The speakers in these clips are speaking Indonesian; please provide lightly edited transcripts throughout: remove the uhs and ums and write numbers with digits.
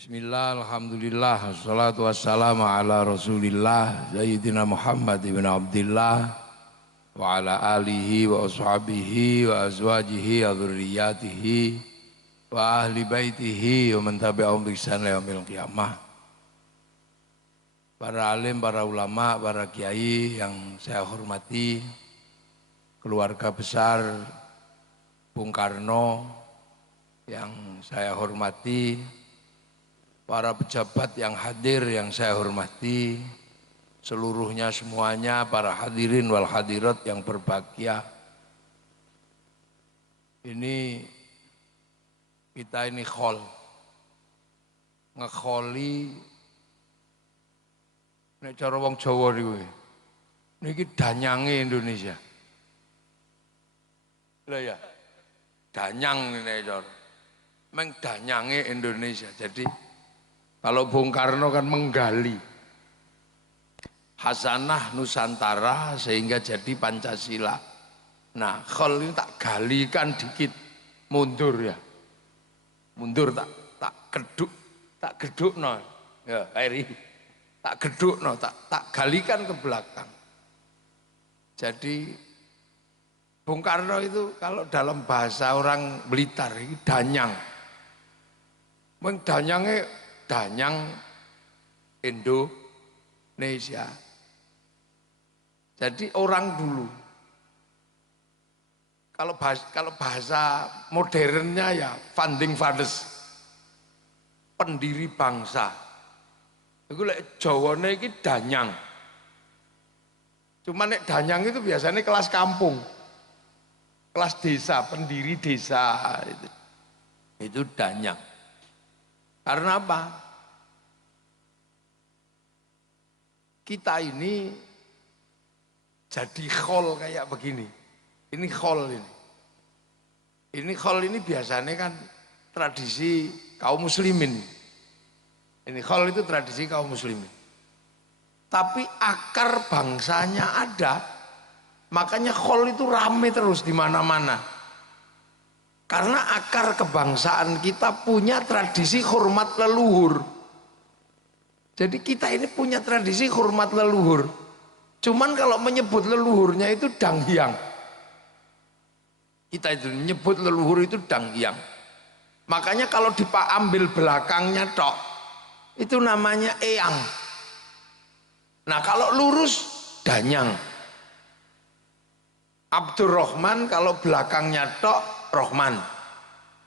Bismillah, alhamdulillah, wassalatu wassalamu ala rasulillah Sayyidina Muhammad ibn Abdillah wa ala alihi wa ashabihi wa azwajihi wa dzurriyyatihi wa ahli baitihi wa man tabi'ahum bi ihsan ila yaumil qiyamah. Para alim, para ulama, para kiai yang saya hormati, keluarga besar Bung Karno yang saya hormati, para pejabat yang hadir yang saya hormati, seluruhnya semuanya, para hadirin wal hadirat yang berbahagia. Ini kita ini ngekholi nek cara wong Jawa niku. Niki danyange Indonesia. Lah ya. Danyang nek cara. Meng danyange Indonesia. Jadi kalau Bung Karno kan menggali hasanah Nusantara sehingga jadi Pancasila. Nah, khol ini tak galikan dikit, mundur ya, mundur tak geduk no, ya Eri, tak geduk no, tak galikan ke belakang. Jadi Bung Karno itu kalau dalam bahasa orang Blitar ini danyang, danyangnya danyang Indonesia. Jadi orang dulu kalau bahasa modernnya ya founding fathers, pendiri bangsa. Itu lek Jawane iki danyang. Cuma nek danyang itu biasanya kelas kampung, kelas desa, pendiri desa itu danyang. Karena apa? Kita ini jadi khol kayak begini. Ini khol ini. Ini khol ini biasanya kan tradisi kaum muslimin. Ini khol itu tradisi kaum muslimin. Tapi akar bangsanya ada. Makanya khol itu rame terus di mana-mana. Karena akar kebangsaan kita punya tradisi hormat leluhur. Jadi kita ini punya tradisi hormat leluhur. Cuman kalau menyebut leluhurnya itu danghyang. Kita itu menyebut leluhur itu danghyang. Makanya kalau diambil belakangnya tok, itu namanya eyang. Nah kalau lurus danyang. Abdurrahman kalau belakangnya tok Rohman,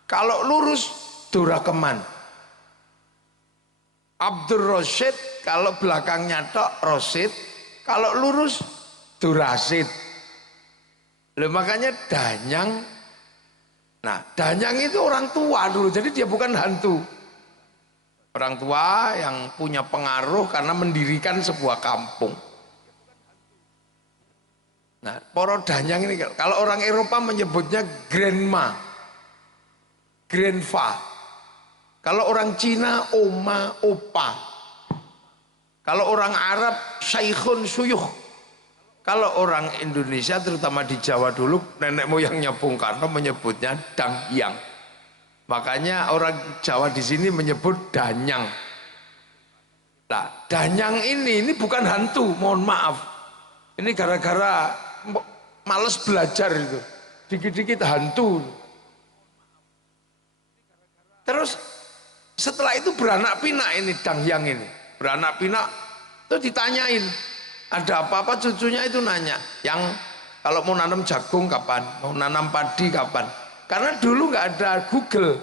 kalau lurus Durakeman. Abdur Rosyid kalau belakangnya tok Rosyid, kalau lurus Durasid. Loh, makanya danyang. Nah danyang itu orang tua dulu, jadi dia bukan hantu. Orang tua yang punya pengaruh karena mendirikan sebuah kampung. Nah, poro danyang ini kalau orang Eropa menyebutnya grandma, grandpa. Kalau orang Cina oma, opa. Kalau orang Arab saikhun suyuh. Kalau orang Indonesia terutama di Jawa dulu nenek moyangnya Bung Karno menyebutnya danghyang. Makanya orang Jawa di sini menyebut danyang. Nah, danyang ini bukan hantu, mohon maaf. Ini gara-gara males belajar itu, dikit-dikit hantu. Terus setelah itu beranak pinak ini danghyang ini, beranak pinak. Terus ditanyain, ada apa-apa cucunya itu nanya, yang kalau mau nanam jagung kapan, mau nanam padi kapan. Karena dulu nggak ada Google,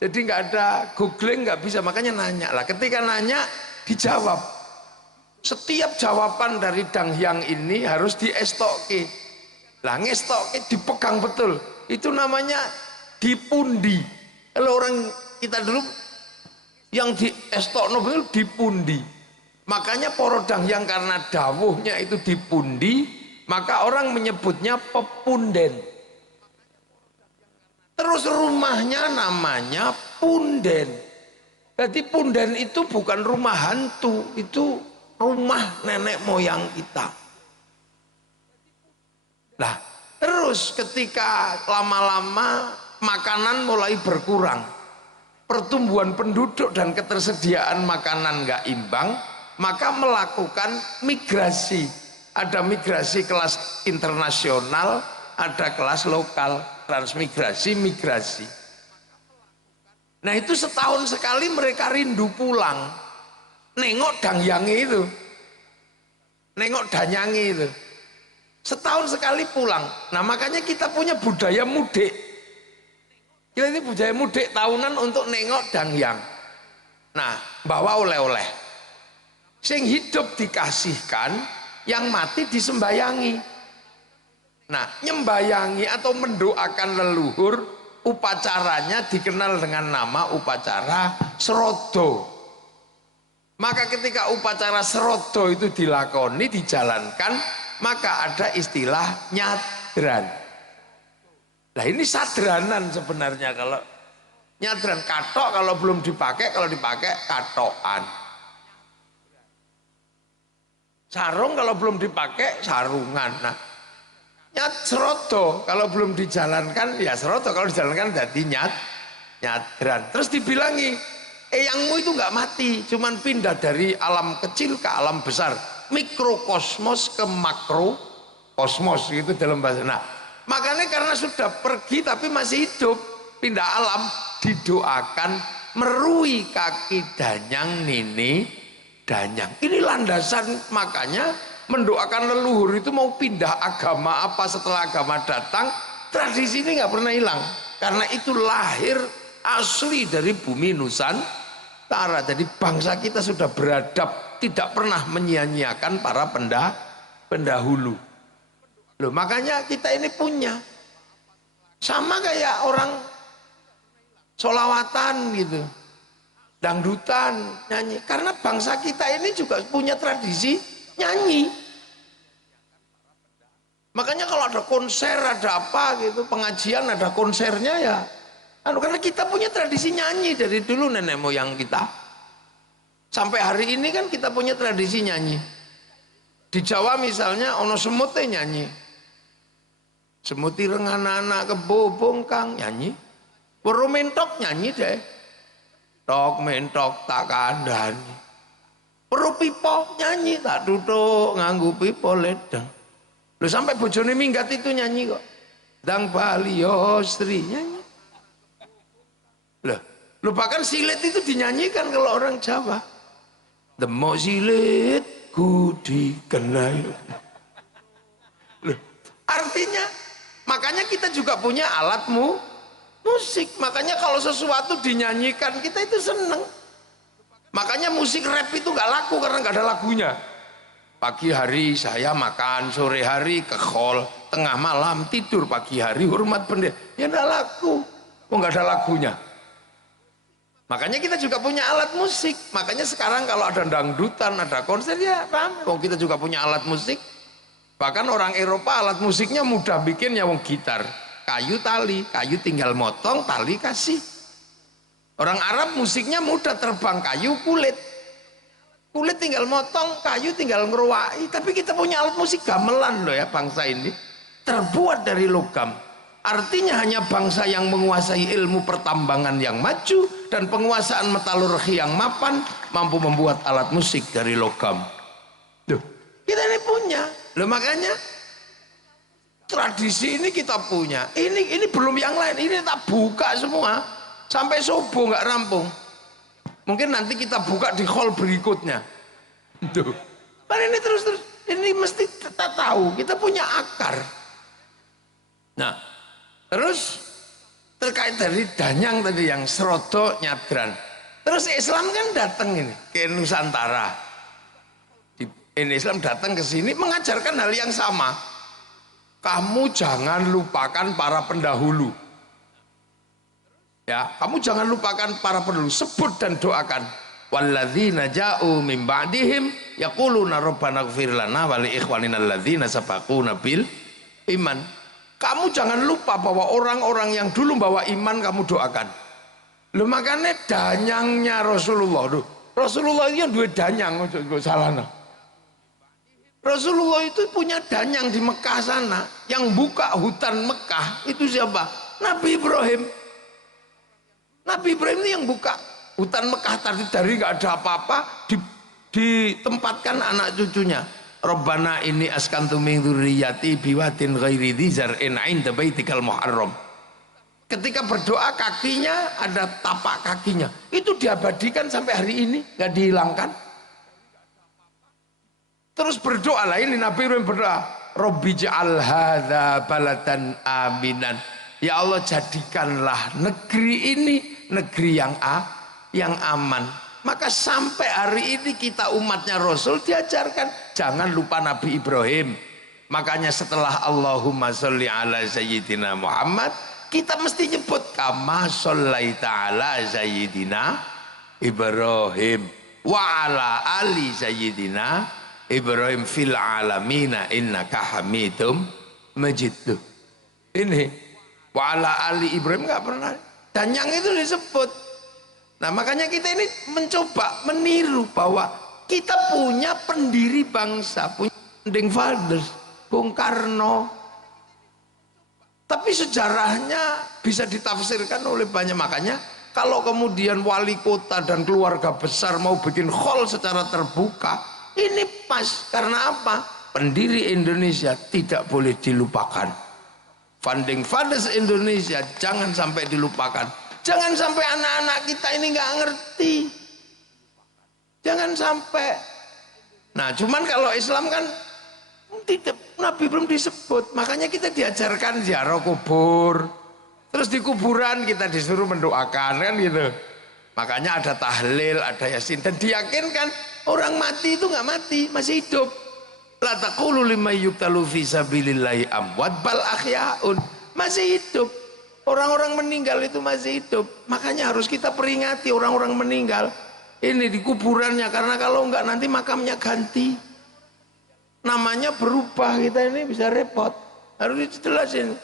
jadi nggak ada googling, nggak bisa, makanya nanya lah. Ketika nanya dijawab. Setiap jawaban dari danghyang ini harus diestoke. Lah ngestoke dipegang betul. Itu namanya dipundi. Kalau orang kita dulu yang diestokno betul dipundi. Makanya poro danghyang karena dawuhnya itu dipundi, maka orang menyebutnya pepunden. Terus rumahnya namanya punden. Jadi punden itu bukan rumah hantu, itu rumah nenek moyang kita. Nah, terus ketika lama-lama makanan mulai berkurang, pertumbuhan penduduk dan ketersediaan makanan nggak imbang, maka melakukan migrasi. Ada migrasi kelas internasional, ada kelas lokal, transmigrasi, migrasi. Nah itu setahun sekali mereka rindu pulang, nengok dangyange itu, nengok danyange itu. Setahun sekali pulang. Nah makanya kita punya budaya mudik. Kita ini budaya mudik tahunan untuk nengok dangyang. Nah bawa oleh-oleh. Sing hidup dikasihkan, yang mati disembayangi. Nah nyembayangi atau mendoakan leluhur, upacaranya dikenal dengan nama upacara serodo. Maka ketika upacara serodo itu dilakoni, dijalankan, maka ada istilah nyadran. Nah ini sadranan sebenarnya. Kalau nyadran katok kalau belum dipakai, kalau dipakai katokan. Sarung kalau belum dipakai sarungan. Nah nyat serodo kalau belum dijalankan ya serodo, kalau dijalankan jadi nyadran. Terus dibilangi eyangmu itu nggak mati, cuman pindah dari alam kecil ke alam besar, mikrokosmos ke makrokosmos gitu dalam bahasa. Nah makanya karena sudah pergi tapi masih hidup, pindah alam, didoakan merui kaki danyang nini danyang. Ini landasan, makanya mendoakan leluhur itu mau pindah agama apa setelah agama datang, tradisi ini nggak pernah hilang karena itu lahir asli dari bumi Nusantara. Jadi bangsa kita sudah beradab, tidak pernah menyia-nyiakan para pendahulu. Loh, makanya kita ini punya sama kayak orang solawatan gitu, dangdutan, nyanyi, karena bangsa kita ini juga punya tradisi nyanyi. Makanya kalau ada konser, ada apa gitu, pengajian, ada konsernya ya karena kita punya tradisi nyanyi dari dulu nenek moyang kita. Sampai hari ini kan kita punya tradisi nyanyi. Di Jawa misalnya ono semut nyanyi. Semut ireng anak-anak kebo bongkang nyanyi. Weru mentok nyanyi deh. Tok mentok tak kandhani. Weru pipo nyanyi tak duduk nganggo pipo ledeng. Lho sampai bojone minggat itu nyanyi kok. Dang Bali Yostri nyanyi. Loh bahkan silet itu dinyanyikan kalau orang Jawa. Demok silet ku dikenal. Loh, artinya makanya kita juga punya alat musik. Makanya kalau sesuatu dinyanyikan kita itu seneng. Makanya musik rap itu gak laku karena gak ada lagunya. Pagi hari saya makan, sore hari ke hall, tengah malam tidur, pagi hari hormat bendera. Ya gak laku, kok gak ada lagunya. Makanya kita juga punya alat musik. Makanya sekarang kalau ada dangdutan, ada konser ya ramai. Oh kita juga punya alat musik. Bahkan orang Eropa alat musiknya mudah bikinnya, wong gitar, kayu tali, kayu tinggal motong, tali kasih. Orang Arab musiknya mudah, terbang kayu kulit. Kulit tinggal motong, kayu tinggal ngeruai. Tapi kita punya alat musik gamelan loh ya bangsa ini. Terbuat dari logam. Artinya hanya bangsa yang menguasai ilmu pertambangan yang maju dan penguasaan metalurgi yang mapan mampu membuat alat musik dari logam. Duh, kita ini punya. Loh makanya tradisi ini kita punya. Ini belum yang lain. Ini tak buka semua sampai subuh nggak rampung. Mungkin nanti kita buka di hall berikutnya. Duh, kan ini terus ini mesti kita tahu kita punya akar. Nah. Terus terkait dari danyang tadi yang serodo nyadran. Terus Islam kan datang ini ke Nusantara. Ini Islam datang ke sini mengajarkan hal yang sama. Kamu jangan lupakan para pendahulu. Ya, kamu jangan lupakan para pendahulu. Sebut dan doakan. Walladzina ja'u min ba'dihim yaquluna rabbana ighfir lana wa li ikhwanina alladzina sabaquna bil iman. Kamu jangan lupa bahwa orang-orang yang dulu bawa iman kamu doakan. Loh makanya danyangnya Rasulullah. Rasulullah itu yang dua danyang, salah. Rasulullah itu punya danyang di Mekah sana. Yang buka hutan Mekah itu siapa? Nabi Ibrahim. Nabi Ibrahim ini yang buka hutan Mekah tadi, dari nggak ada apa-apa ditempatkan anak cucunya. Rabbana ini askantu min dzurriyyati biwadin ghairi dzi zar'in 'inda baitikal muharram. Ketika berdoa kakinya ada tapak kakinya, itu diabadikan sampai hari ini, nggak dihilangkan. Terus berdoa lah, ini Nabi Ibrahim berdoa, Rabbi ja'al hadza baladan aminan. Ya Allah, jadikanlah negeri ini negeri yang aman. Maka sampai hari ini kita umatnya Rasul diajarkan jangan lupa Nabi Ibrahim. Makanya setelah Allahumma sholli ala sayyidina Muhammad, kita mesti nyebut kama shollaita ala sayyidina Ibrahim wa ala ali sayyidina Ibrahim fil alamina innaka hamidum majid. Ini wa ala ali Ibrahim nggak pernah, dan yang itu disebut. Nah makanya kita ini mencoba meniru bahwa kita punya pendiri bangsa, punya founding fathers, Bung Karno. Tapi sejarahnya bisa ditafsirkan oleh banyak. Makanya kalau kemudian wali kota dan keluarga besar mau bikin hall secara terbuka, ini pas. Karena apa? Pendiri Indonesia tidak boleh dilupakan. Founding fathers Indonesia jangan sampai dilupakan. Jangan sampai anak-anak kita ini nggak ngerti. Jangan sampai. Nah, cuman kalau Islam kan tidak, Nabi belum disebut. Makanya kita diajarkan ziarah kubur. Terus di kuburan kita disuruh mendoakan kan gitu. Makanya ada tahlil, ada yasin, dan diyakinkan orang mati itu nggak mati, masih hidup. La taqulu liman yuqtalu fi sabilillahi amwat bal ahyaun, masih hidup. Orang-orang meninggal itu masih hidup. Makanya harus kita peringati orang-orang meninggal ini di kuburannya, karena kalau enggak nanti makamnya ganti, namanya berubah, kita ini bisa repot. Harus dijelasin.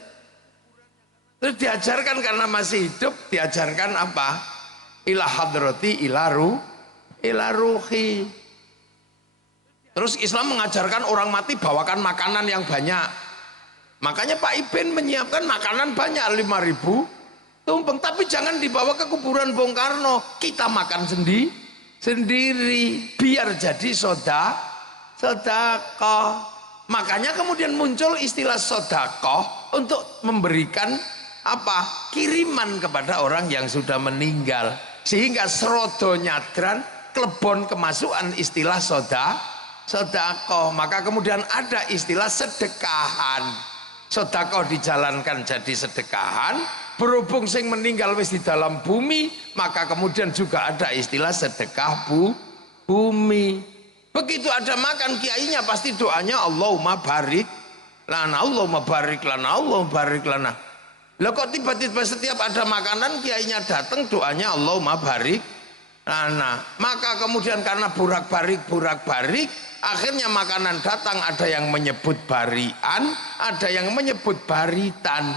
Terus diajarkan karena masih hidup, diajarkan apa? Ila hadrati ila ruhi. Terus Islam mengajarkan orang mati bawakan makanan yang banyak. Makanya Pak Iben menyiapkan makanan banyak, 5.000 tumpeng. Tapi jangan dibawa ke kuburan Bung Karno, kita makan sendiri biar jadi sodakoh. Makanya kemudian muncul istilah sodakoh untuk memberikan apa? Kiriman kepada orang yang sudah meninggal, sehingga serodo nyadran klebon kemasukan istilah sodakoh. Maka kemudian ada istilah sedekahan. Sedekah dijalankan jadi sedekahan. Berhubung sing meninggal wis di dalam bumi, maka kemudian juga ada istilah sedekah bumi. Begitu ada makan, kiainya pasti doanya Allahumma barik lana, Allahumma barik lana, Allahumma barik lana. Lah kok tiba-tiba setiap ada makanan kiainya datang doanya Allahumma barik lana. Maka kemudian karena burak-barik akhirnya makanan datang, ada yang menyebut barian, ada yang menyebut baritan.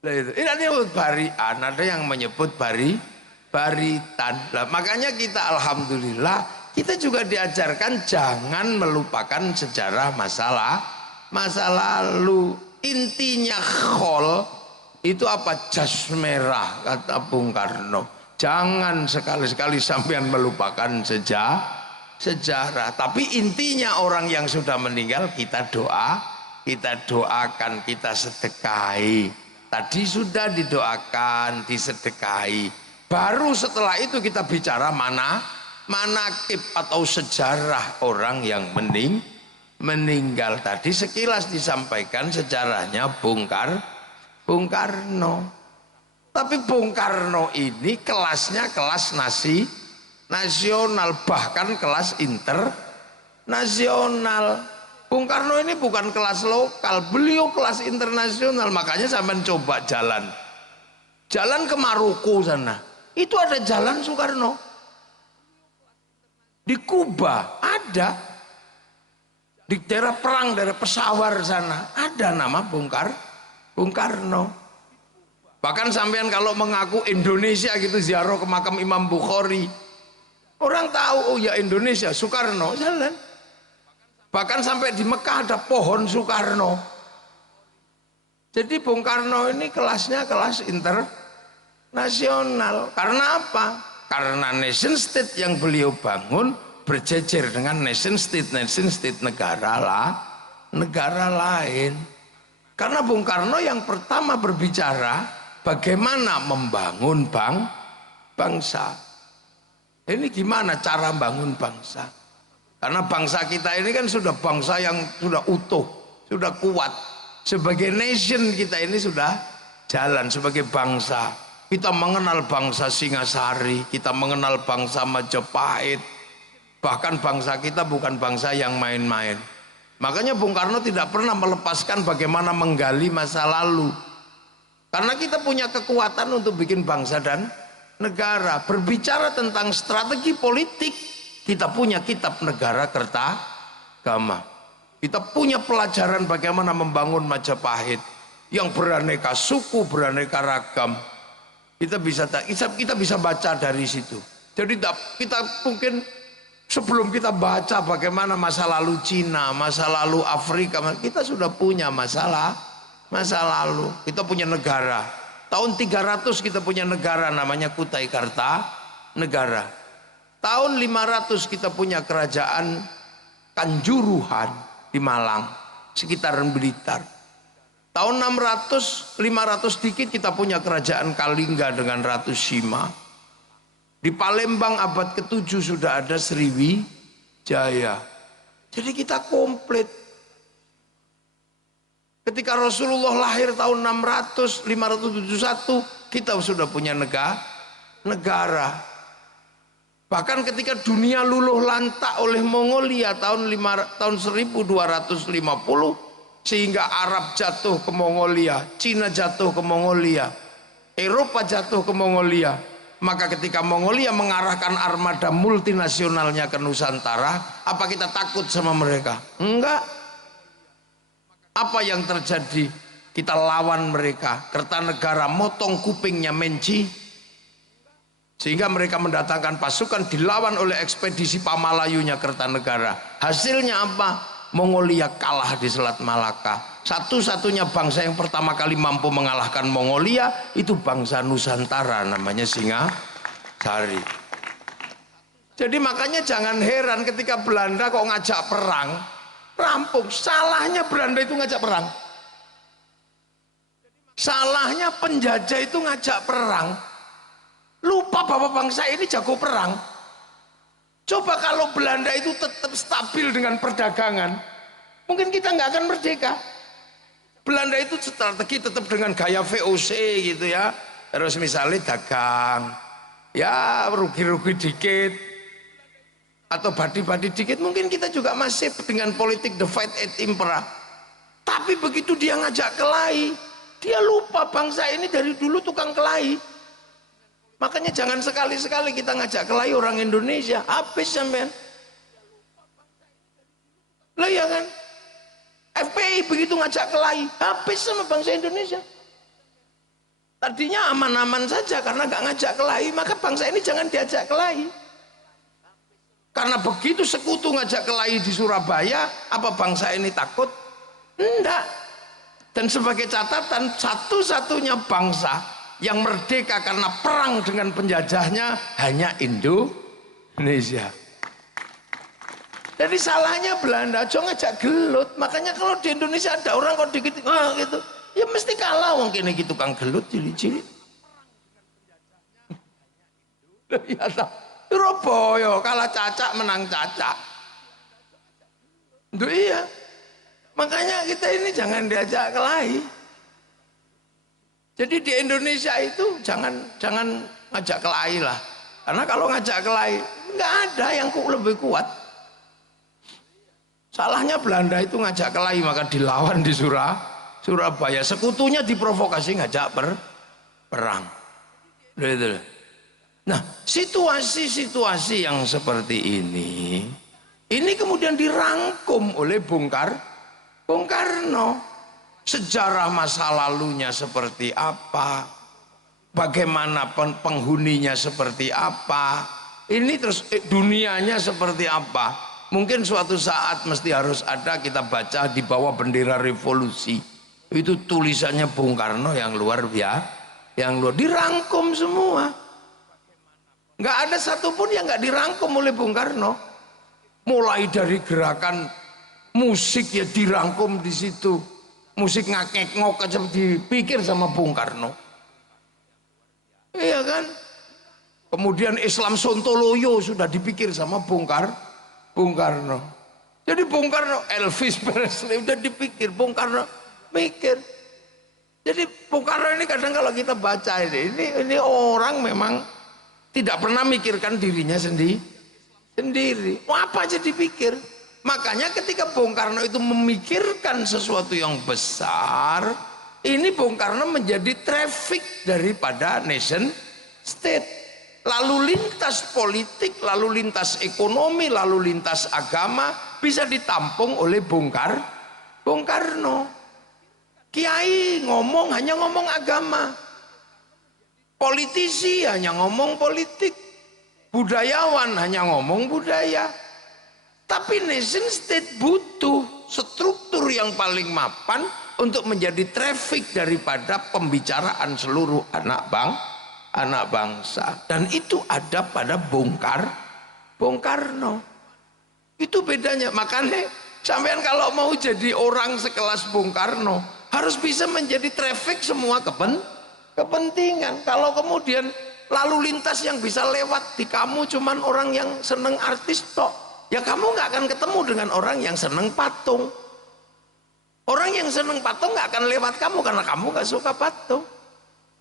Ini menyebut barian, ada yang menyebut baritan. Nah, makanya kita alhamdulillah kita juga diajarkan jangan melupakan sejarah masa lalu. Intinya khol itu apa? Jas merah, kata Bung Karno. Jangan sekali-sekali sampean melupakan sejarah. Tapi intinya orang yang sudah meninggal kita doakan, kita sedekahi. Tadi sudah didoakan, disedekahi. Baru setelah itu kita bicara manaqib atau sejarah orang yang meninggal. Tadi sekilas disampaikan sejarahnya Bung Karno. Tapi Bung Karno ini kelasnya kelas nasional, bahkan kelas internasional. Bung Karno ini bukan kelas lokal, beliau kelas internasional. Makanya saya mencoba jalan ke Maroko sana, itu ada jalan Soekarno. Di Kuba ada, di daerah perang, daerah Peshawar sana ada nama Bung Karno. Bahkan sampean kalau mengaku Indonesia gitu ziarah ke makam Imam Bukhari, orang tahu oh ya Indonesia, Soekarno jalan. Bahkan sampai di Mekah ada pohon Soekarno. Jadi Bung Karno ini kelasnya kelas internasional. Karena apa? Karena nation state yang beliau bangun berjejer dengan nation state negara lain. Karena Bung Karno yang pertama berbicara bagaimana membangun bangsa. Ini gimana cara membangun bangsa? Karena bangsa kita ini kan sudah bangsa yang sudah utuh, sudah kuat. Sebagai nation kita ini sudah jalan sebagai bangsa. Kita mengenal bangsa Singasari, kita mengenal bangsa Majapahit. Bahkan bangsa kita bukan bangsa yang main-main. Makanya Bung Karno tidak pernah melepaskan bagaimana menggali masa lalu. Karena kita punya kekuatan untuk bikin bangsa dan negara. Berbicara tentang strategi politik, kita punya kitab Negara Kertagama. Kita punya pelajaran bagaimana membangun Majapahit yang beraneka suku, beraneka ragam. Kita bisa baca dari situ. Jadi kita mungkin sebelum kita baca bagaimana masa lalu Cina, masa lalu Afrika, kita sudah punya masa lalu. Kita punya negara. Tahun 300 kita punya negara namanya Kutai Kartanegara. Tahun 500 kita punya kerajaan Kanjuruhan di Malang, sekitaran Blitar. Tahun 500 dikit kita punya kerajaan Kalingga dengan Ratu Sima. Di Palembang abad ke-7 sudah ada Sriwijaya. Jadi kita komplit. Ketika Rasulullah lahir tahun 571, kita sudah punya negara. Bahkan ketika dunia luluh lantak oleh Mongolia tahun 1250, sehingga Arab jatuh ke Mongolia, Cina jatuh ke Mongolia, Eropa jatuh ke Mongolia. Maka ketika Mongolia mengarahkan armada multinasionalnya ke Nusantara, apa kita takut sama mereka? Enggak. Apa yang terjadi? Kita lawan mereka. Kertanegara motong kupingnya Menci, sehingga mereka mendatangkan pasukan, dilawan oleh ekspedisi Pamalayunya Kertanegara. Hasilnya apa? Mongolia kalah di Selat Malaka. Satu-satunya bangsa yang pertama kali mampu mengalahkan Mongolia itu bangsa Nusantara, namanya Singasari. Jadi makanya jangan heran ketika Belanda kok ngajak perang, rampung. Salahnya Belanda itu ngajak perang. Salahnya penjajah itu ngajak perang. Lupa bahwa bangsa ini jago perang. Coba kalau Belanda itu tetap stabil dengan perdagangan, mungkin kita nggak akan merdeka. Belanda itu strategi tetap dengan gaya VOC gitu ya. Terus misalnya dagang, ya rugi-rugi dikit, atau badi-badi dikit, mungkin kita juga masih dengan politik divide et impera. Tapi begitu dia ngajak kelahi, dia lupa bangsa ini dari dulu tukang kelahi. Makanya jangan sekali-sekali kita ngajak kelahi orang Indonesia, habis sampean. Lah ya kan? FPI begitu ngajak kelahi, habis sama bangsa Indonesia. Tadinya aman-aman saja karena gak ngajak kelahi, maka bangsa ini jangan diajak kelahi. Karena begitu sekutu ngajak kelahi di Surabaya, apa bangsa ini takut? Enggak. Dan sebagai catatan, satu-satunya bangsa yang merdeka karena perang dengan penjajahnya hanya Indonesia. Jadi salahnya Belanda aja ngajak gelut. Makanya kalau di Indonesia ada orang kok dikit gitu, ya mesti kalah wong kene iki tukang gelut cilik-cilik. Ya ta. Surabaya kalah cacak menang cacak. Duh iya. Makanya kita ini jangan diajak kelahi. Jadi di Indonesia itu jangan ngajak kelahi lah. Karena kalau ngajak kelahi nggak ada yang lebih kuat. Salahnya Belanda itu ngajak kelahi, maka dilawan di Surabaya. Sekutunya diprovokasi ngajak perang. Nah, situasi-situasi yang seperti ini kemudian dirangkum oleh Bung Karno. Sejarah masa lalunya seperti apa, bagaimana penghuninya seperti apa, ini terus dunianya seperti apa. Mungkin suatu saat mesti harus ada kita baca di bawah bendera revolusi. Itu tulisannya Bung Karno yang luar biasa, yang luar dirangkum semua. Nggak ada satupun yang nggak dirangkum oleh Bung Karno. Mulai dari gerakan musik ya dirangkum di situ. Musik ngakek-ngok aja dipikir sama Bung Karno. Iya kan? Kemudian Islam Sontoloyo sudah dipikir sama Bung Karno. Jadi Bung Karno, Elvis Presley udah dipikir, Bung Karno mikir. Jadi Bung Karno ini kadang kalau kita baca ini orang memang tidak pernah mikirkan dirinya sendiri. Apa aja dipikir. Makanya ketika Bung Karno itu memikirkan sesuatu yang besar, ini Bung Karno menjadi traffic daripada nation state. Lalu lintas politik, lalu lintas ekonomi, lalu lintas agama bisa ditampung oleh Bung Karno. Kiai ngomong hanya ngomong agama. Politisi hanya ngomong politik, budayawan hanya ngomong budaya. Tapi nation state butuh struktur yang paling mapan untuk menjadi traffic daripada pembicaraan seluruh anak bangsa. Dan itu ada pada Bung Karno. Itu bedanya. Makanya sampean kalau mau jadi orang sekelas Bung Karno harus bisa menjadi traffic semua kepentingan. Kalau kemudian lalu lintas yang bisa lewat di kamu cuman orang yang seneng artis tok, ya kamu nggak akan ketemu dengan orang yang seneng patung. Orang yang seneng patung nggak akan lewat kamu karena kamu nggak suka patung.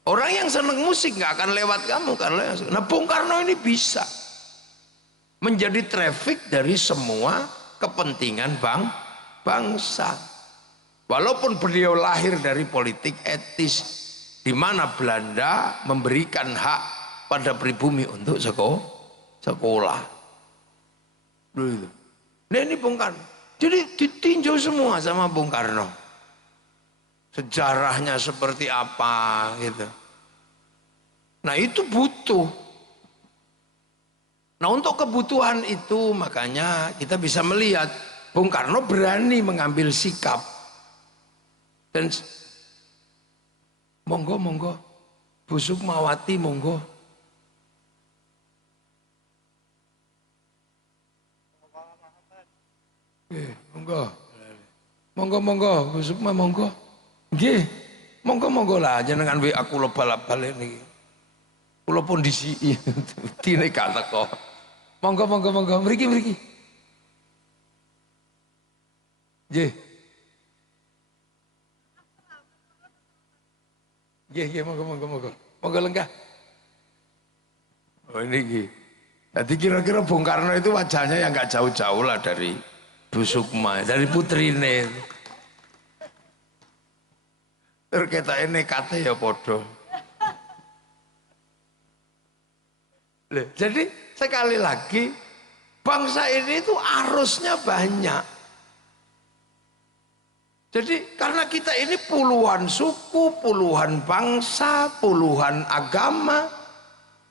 Orang yang seneng musik nggak akan lewat kamu karena. Nah, Bung Karno ini bisa menjadi traffic dari semua kepentingan bangsa. Walaupun beliau lahir dari politik etis, di mana Belanda memberikan hak pada pribumi untuk sekolah. Nah ini Bung Karno. Jadi ditinjau semua sama Bung Karno. Sejarahnya seperti apa gitu. Nah itu butuh. Nah untuk kebutuhan itu makanya kita bisa melihat Bung Karno berani mengambil sikap. Dan monggo Bu Sukmawati monggo. Monggo Bu Sukma monggo. Nggih. Monggo lah jenengan WA kula bal-bal niki. Kula pun disiki dine gak teko. Monggo mriki. Nggih. Nggih, monggo. Monggo lenggah. Oh ini nggih. Jadi kira-kira Bung Karno itu wajahnya yang nggak jauh-jauh lah dari Bu Sukma, dari putrine. Terus kita ini kata ya podo. Jadi sekali lagi bangsa ini itu arusnya banyak. Jadi karena kita ini puluhan suku, puluhan bangsa, puluhan agama,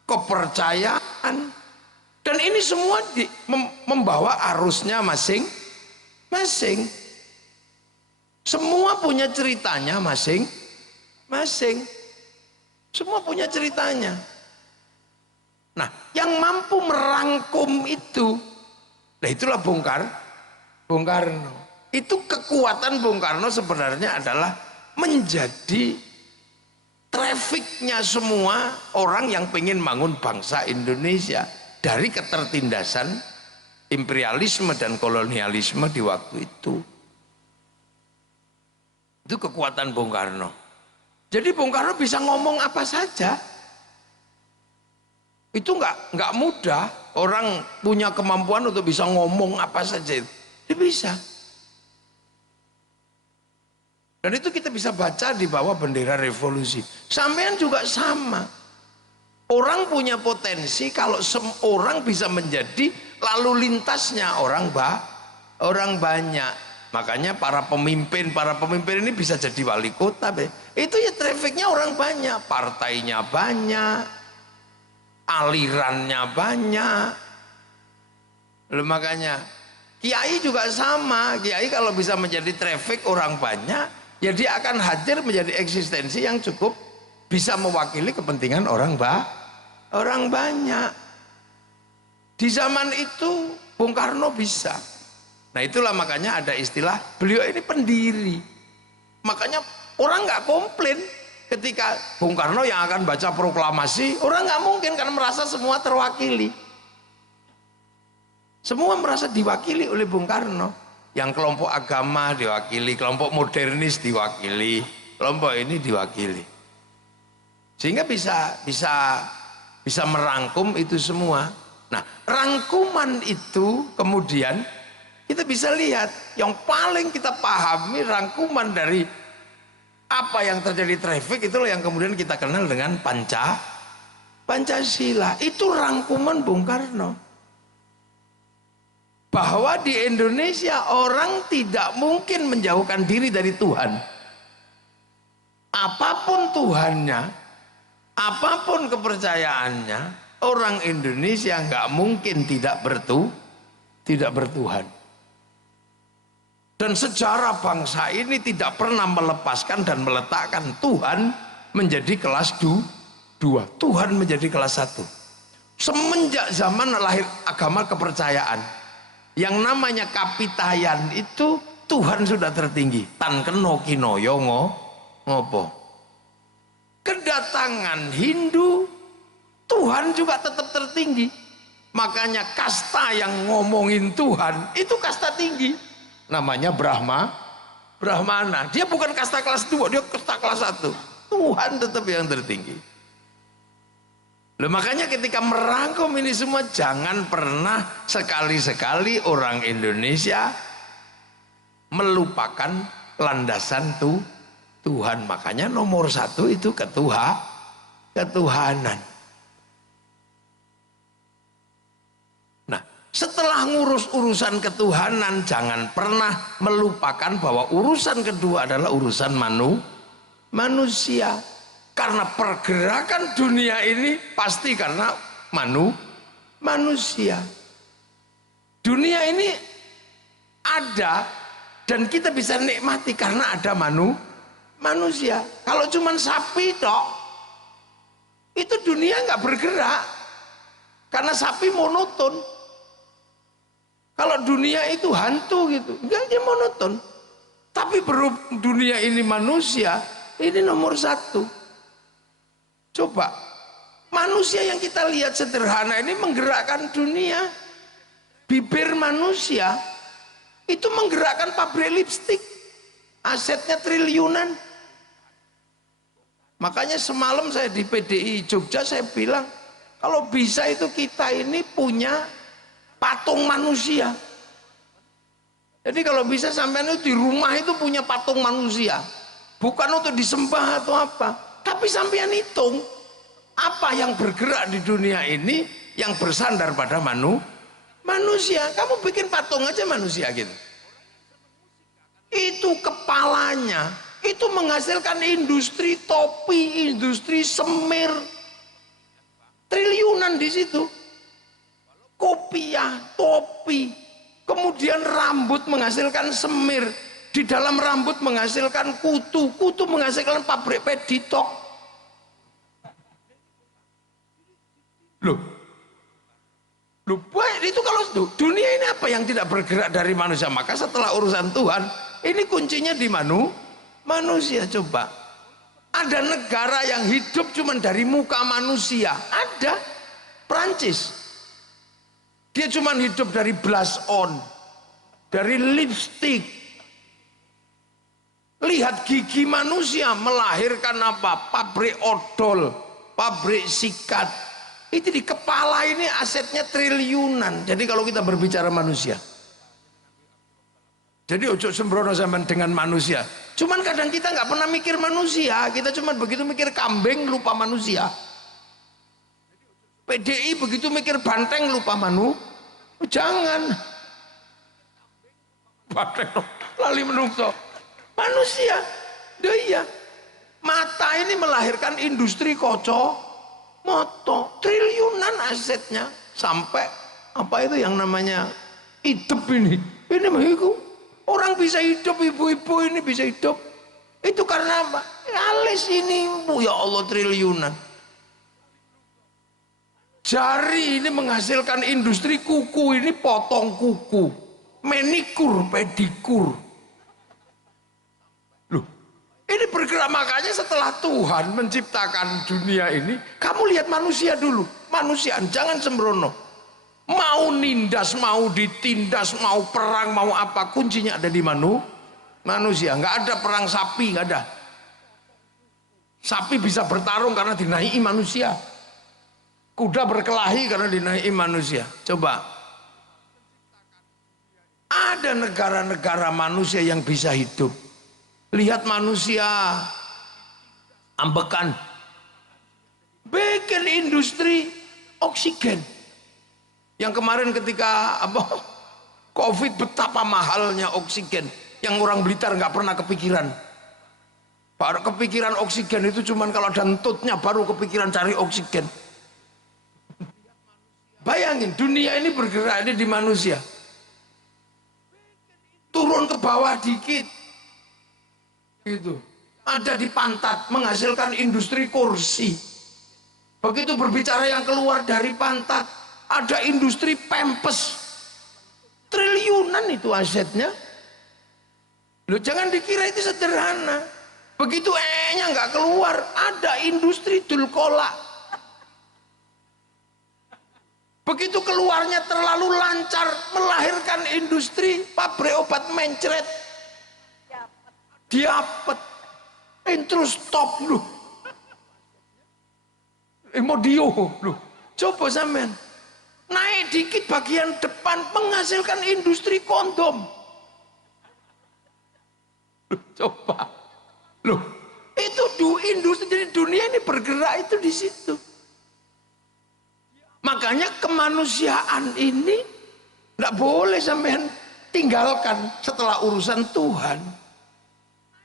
kepercayaan, dan ini semua membawa arusnya masing-masing. Semua punya ceritanya masing-masing. Semua punya ceritanya. Nah, yang mampu merangkum itu, nah itulah Bung Karno. Itu kekuatan Bung Karno sebenarnya adalah menjadi trafficnya semua orang yang pengen bangun bangsa Indonesia dari ketertindasan imperialisme dan kolonialisme di waktu itu. Itu kekuatan Bung Karno. Jadi Bung Karno bisa ngomong apa saja. Itu nggak mudah orang punya kemampuan untuk bisa ngomong apa saja. Dia bisa. Dan itu kita bisa baca di bawah bendera revolusi. Sampean juga sama. Orang punya potensi kalau orang bisa menjadi lalu lintasnya orang banyak. Makanya para pemimpin ini bisa jadi wali kota. Itu ya trafficnya orang banyak, partainya banyak, alirannya banyak. Lalu makanya Kiai juga sama. Kiai kalau bisa menjadi traffic orang banyak, ya dia akan hadir menjadi eksistensi yang cukup bisa mewakili kepentingan orang banyak. Di zaman itu Bung Karno bisa. Nah itulah makanya ada istilah beliau ini pendiri. Makanya orang nggak komplain ketika Bung Karno yang akan baca proklamasi, orang nggak mungkin karena merasa semua terwakili. Semua merasa diwakili oleh Bung Karno. Yang kelompok agama diwakili, kelompok modernis diwakili, kelompok ini diwakili. Sehingga bisa merangkum itu semua. Nah, rangkuman itu kemudian kita bisa lihat yang paling kita pahami rangkuman dari apa yang terjadi traffic itulah yang kemudian kita kenal dengan Pancasila. Itu rangkuman Bung Karno. Bahwa di Indonesia orang tidak mungkin menjauhkan diri dari Tuhan. Apapun Tuhannya, apapun kepercayaannya, orang Indonesia nggak mungkin tidak bertuhan. Dan sejarah bangsa ini tidak pernah melepaskan dan meletakkan Tuhan menjadi kelas 2, Tuhan menjadi kelas 1. Semenjak zaman lahir agama kepercayaan, yang namanya kapitayan itu Tuhan sudah tertinggi. Tan keno kinoyo ngopo. Kedatangan Hindu, Tuhan juga tetap tertinggi. Makanya kasta yang ngomongin Tuhan itu kasta tinggi. Namanya Brahmana. Dia bukan kasta kelas 2, dia kasta kelas 1. Tuhan tetap yang tertinggi. Loh, makanya ketika merangkum ini semua jangan pernah sekali-sekali orang Indonesia melupakan landasan Tuhan. Makanya nomor 1 itu ketuhanan. Nah, setelah ngurus urusan ketuhanan jangan pernah melupakan bahwa urusan kedua adalah urusan manusia. Karena pergerakan dunia ini pasti karena manusia. Dunia ini ada dan kita bisa nikmati karena ada manusia. Kalau cuma sapi tok, itu dunia nggak bergerak karena sapi monoton. Kalau dunia itu hantu gitu, nggak dia monoton. Tapi berhubung dunia ini manusia, ini nomor 1. Coba, manusia yang kita lihat sederhana ini menggerakkan dunia. Bibir manusia itu menggerakkan pabrik lipstik, asetnya triliunan. Makanya semalam saya di PDI Jogja saya bilang, kalau bisa itu kita ini punya patung manusia. Jadi kalau bisa sampean itu di rumah itu punya patung manusia, bukan untuk disembah atau apa. Tapi sampean hitung apa yang bergerak di dunia ini yang bersandar pada manusia. Kamu bikin patung aja manusia gitu. Itu kepalanya itu menghasilkan industri topi, industri semir, triliunan di situ. Kopiah, topi, kemudian rambut menghasilkan semir. Di dalam rambut menghasilkan kutu menghasilkan pabrik peditok. Loh, itu kalau dunia ini apa yang tidak bergerak dari manusia? Maka setelah urusan Tuhan, ini kuncinya di manusia. Coba, ada negara yang hidup cuma dari muka manusia. Ada, Prancis. Dia cuma hidup dari blush on, dari lipstick. Lihat gigi manusia melahirkan apa? Pabrik odol, pabrik sikat. Itu di kepala ini asetnya triliunan. Jadi kalau kita berbicara manusia, jadi ojo sembrono zaman dengan manusia. Cuman kadang kita nggak pernah mikir manusia. Kita cuma begitu mikir kambing lupa manusia. PDI begitu mikir banteng lupa Jangan. Banteng lali menungso. Manusia, iya. Mata ini melahirkan industri moto, triliunan asetnya sampai apa itu yang namanya hidup ini. Ini begitu. Orang bisa hidup, ibu-ibu ini bisa hidup. Itu karena apa? Alis ini, ya Allah, triliunan. Jari ini menghasilkan industri kuku, ini potong kuku, manikur, pedikur. Loh, ini bergerak. Makanya setelah Tuhan menciptakan dunia ini, kamu lihat manusia dulu. Manusia, jangan sembrono. Mau nindas, mau ditindas, mau perang, mau apa, kuncinya ada di manusia. Nggak ada perang sapi, nggak ada. Sapi bisa bertarung karena dinaiki manusia. Kuda berkelahi karena dinaiki manusia. Coba, ada negara-negara manusia yang bisa hidup. Lihat manusia ambekan, bikin industri oksigen. Yang kemarin ketika COVID, betapa mahalnya oksigen, yang orang Blitar nggak pernah kepikiran. Baru kepikiran oksigen itu cuman kalau ada entutnya baru kepikiran cari oksigen. Bayangin, dunia ini bergerak ini di manusia. Turun ke bawah dikit, gitu. Ada di pantat, menghasilkan industri kursi. Begitu berbicara yang keluar dari pantat, ada industri pempes. Triliunan itu asetnya. Loh, jangan dikira itu sederhana. Begitu nya nggak keluar, ada industri dulkola. Begitu keluarnya terlalu lancar, melahirkan industri pabrik obat mencret. Diapet. Terus stop lu. Modio lu. Coba sampean. Naik dikit bagian depan menghasilkan industri kondom. Coba. Loh, itu industri, jadi dunia ini bergerak itu di situ. Makanya kemanusiaan ini nggak boleh sampean tinggalkan setelah urusan Tuhan.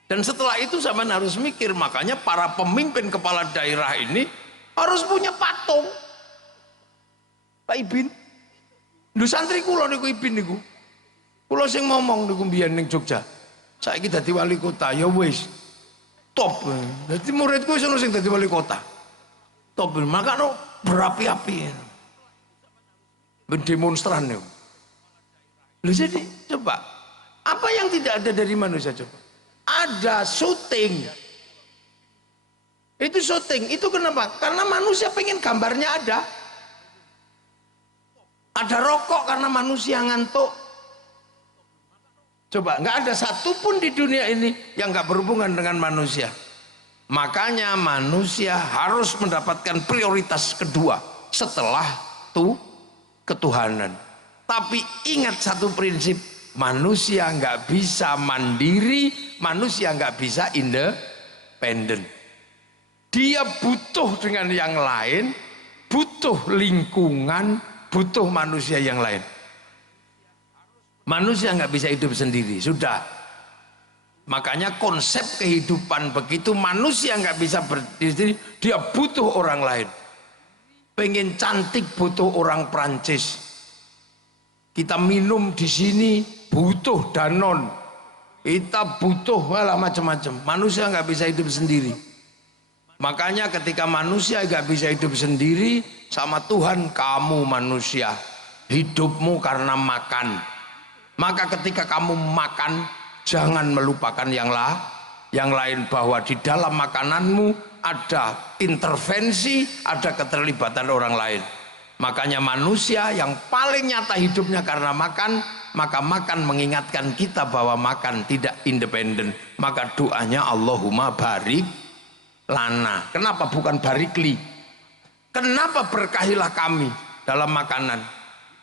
Dan setelah itu sampean harus mikir. Makanya para pemimpin kepala daerah ini harus punya patung. Pak Ibin, lu santri kula niku Ibin niku. Kula sing ngomong niku mbiyen ning Jogja. Saiki dadi wali kota, ya wis. Top. Dadi muridku wis ono sing dadi wali kota. Top. Makanya berapi-api. Berdemonstran niku. Lu jadi coba, apa yang tidak ada dari manusia coba? Ada syuting. Itu syuting, itu kenapa? Karena manusia pengen gambarnya ada. Ada rokok karena manusia ngantuk. Coba, nggak ada satupun di dunia ini yang nggak berhubungan dengan manusia. Makanya manusia harus mendapatkan prioritas kedua setelah ketuhanan. Tapi ingat satu prinsip, manusia nggak bisa mandiri, manusia nggak bisa independen. Dia butuh dengan yang lain, butuh lingkungan, butuh manusia yang lain. Manusia nggak bisa hidup sendiri, sudah. Makanya konsep kehidupan begitu, manusia nggak bisa berdiri sendiri, dia butuh orang lain. Pengen cantik butuh orang Prancis. Kita minum di sini butuh Danon. Kita butuh malah macam-macam. Manusia nggak bisa hidup sendiri. Makanya ketika manusia nggak bisa hidup sendiri, sama Tuhan, kamu manusia hidupmu karena makan. Maka ketika kamu makan, jangan melupakan yang lain, bahwa di dalam makananmu ada intervensi, ada keterlibatan orang lain. Makanya manusia yang paling nyata hidupnya karena makan, maka makan mengingatkan kita bahwa makan tidak independen. Maka doanya Allahumma barik lana. Kenapa bukan barikli? Kenapa berkahilah kami dalam makanan?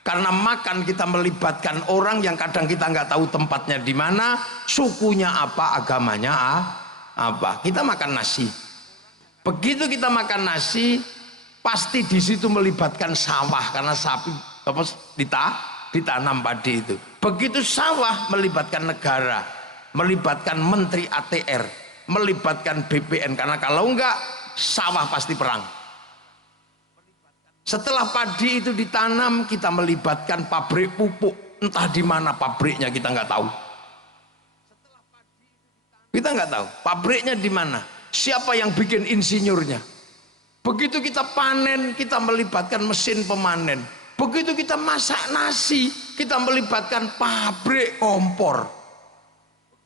Karena makan kita melibatkan orang yang kadang kita nggak tahu tempatnya di mana, sukunya apa, agamanya apa. Kita makan nasi. Begitu kita makan nasi, pasti di situ melibatkan sawah karena sapi ditanam padi itu. Begitu sawah melibatkan negara, melibatkan menteri ATR, melibatkan BPN, karena kalau enggak sawah pasti perang. Setelah padi itu ditanam, kita melibatkan pabrik pupuk, entah di mana pabriknya kita nggak tahu. Kita Kita nggak tahu pabriknya di mana, siapa yang bikin insinyurnya. Begitu kita panen, kita melibatkan mesin pemanen. Begitu kita masak nasi, kita melibatkan pabrik kompor.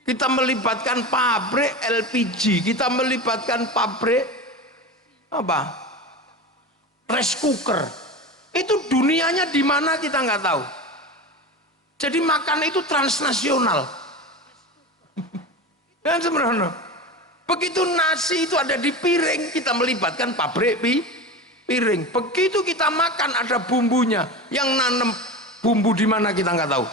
Kita melibatkan pabrik LPG, kita melibatkan pabrik apa? Rice cooker. Itu dunianya di mana kita nggak tahu. Jadi makan itu transnasional. Dan sebenarnya begitu nasi itu ada di piring, kita melibatkan pabrik piring. Begitu kita makan ada bumbunya. Yang nanam bumbu di mana kita nggak tahu.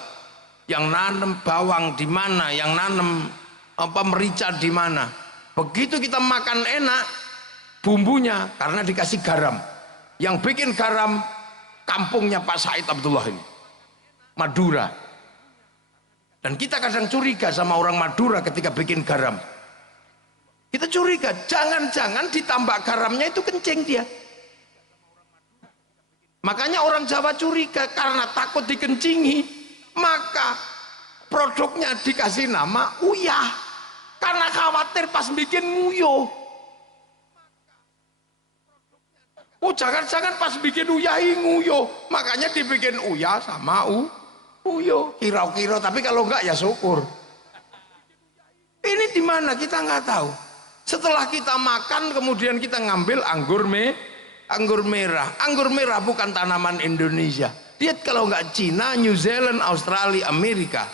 Yang nanam bawang di mana, yang nanam merica di mana. Begitu kita makan enak, bumbunya karena dikasih garam. Yang bikin garam kampungnya Pak Said Abdullah ini, Madura. Dan kita kadang curiga sama orang Madura ketika bikin garam. Kita curiga, jangan-jangan ditambah garamnya itu kencing dia. Makanya orang Jawa curiga karena takut dikencingi, maka produknya dikasih nama uyah. Karena khawatir pas bikin nguyuh. Oh jangan-jangan pas bikin uyah nguyuh, makanya dibikin uyah sama uyuh, kira-kira, tapi kalau enggak ya syukur. Ini di mana kita nggak tahu. Setelah kita makan kemudian kita ngambil anggur merah. Anggur merah bukan tanaman Indonesia. Dia kalau nggak Cina, New Zealand, Australia, Amerika.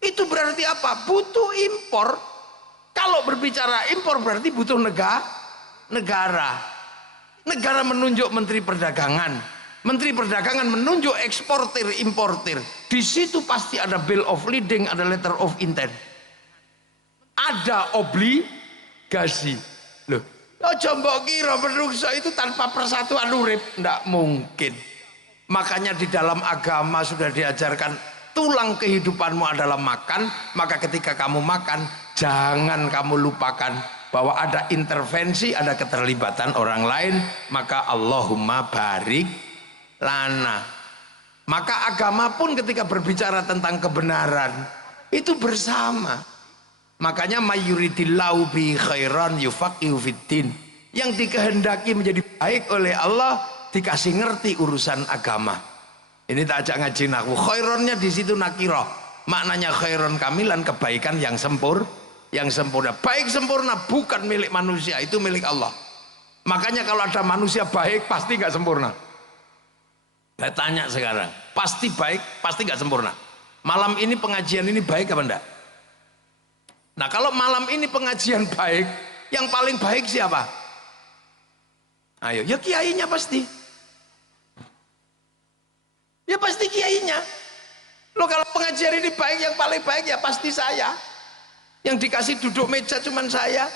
Itu berarti apa? Butuh impor. Kalau berbicara impor berarti butuh negara. Negara menunjuk Menteri Perdagangan. Menteri Perdagangan menunjuk eksportir, importir. Di situ pasti ada bill of lading, ada letter of intent. Ada obligasi. Loh, mbok kira menungso itu tanpa persatuan urip, ndak mungkin. Makanya di dalam agama sudah diajarkan tulang kehidupanmu adalah makan. Maka ketika kamu makan, jangan kamu lupakan bahwa ada intervensi, ada keterlibatan orang lain. Maka Allahumma barik lana. Maka agama pun ketika berbicara tentang kebenaran itu bersama. Makanya mayuridillahu bi khairan yufaqihu fiddin. Yang dikehendaki menjadi baik oleh Allah dikasih ngerti urusan agama. Ini tak ajak ngaji nahwu. Khaironnya di situ nakirah. Maknanya khairon kamilan, kebaikan yang sempurna. Baik sempurna bukan milik manusia, itu milik Allah. Makanya kalau ada manusia baik pasti nggak sempurna. Saya tanya sekarang, pasti baik, pasti nggak sempurna. Malam ini pengajian ini baik apa enggak? Nah kalau malam ini pengajian baik, yang paling baik siapa? Ayo, ya kiainya pasti. Ya pasti kiainya. Loh kalau pengajian ini baik, yang paling baik ya pasti saya. Yang dikasih duduk meja cuman saya.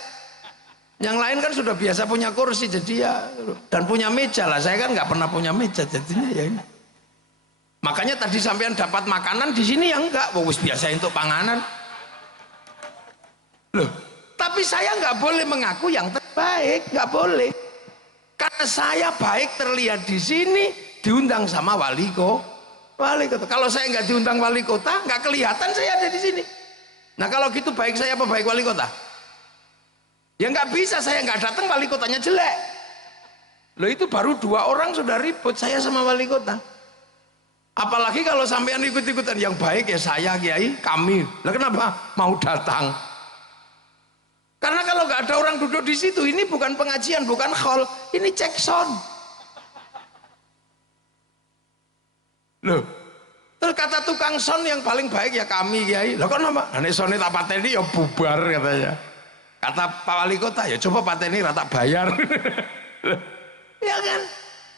Yang lain kan sudah biasa punya kursi, jadi ya, dan punya meja lah. Saya kan nggak pernah punya meja, jadinya ya ini. Makanya tadi sampean dapat makanan di sini ya enggak, wis biasa untuk panganan. Loh, tapi saya nggak boleh mengaku yang terbaik, nggak boleh. Karena saya baik terlihat di sini, diundang sama wali kota. Kalau saya nggak diundang wali kota, nggak kelihatan saya ada di sini. Nah kalau gitu baik saya apa baik wali kota? Ya nggak bisa, saya nggak datang wali kotanya jelek. Loh itu baru 2 orang sudah ribut, saya sama wali kota. Apalagi kalau sampean ikut-ikutan, yang baik ya saya, kiai, kami. Lah kenapa mau datang? Karena kalau nggak ada orang duduk di situ, ini bukan pengajian, bukan khol, ini cek sound. Loh, terus kata tukang sound yang paling baik ya kami, kiai. Lah kenapa? Nek sound tak pateni ya bubar katanya. Kata Pak Wali Kota, ya coba pateni rata bayar. Ya kan?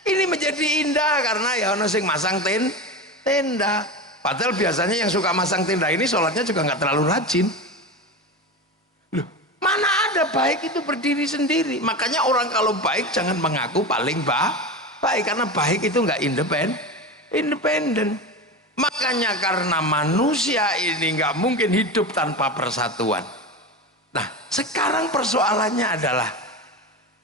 Ini menjadi indah karena ya ono sing masang tenda. Padahal biasanya yang suka masang tenda ini sholatnya juga nggak terlalu rajin. Loh, mana ada baik itu berdiri sendiri. Makanya orang kalau baik jangan mengaku paling baik, karena baik itu nggak independen. Makanya karena manusia ini nggak mungkin hidup tanpa persatuan. Nah, sekarang persoalannya adalah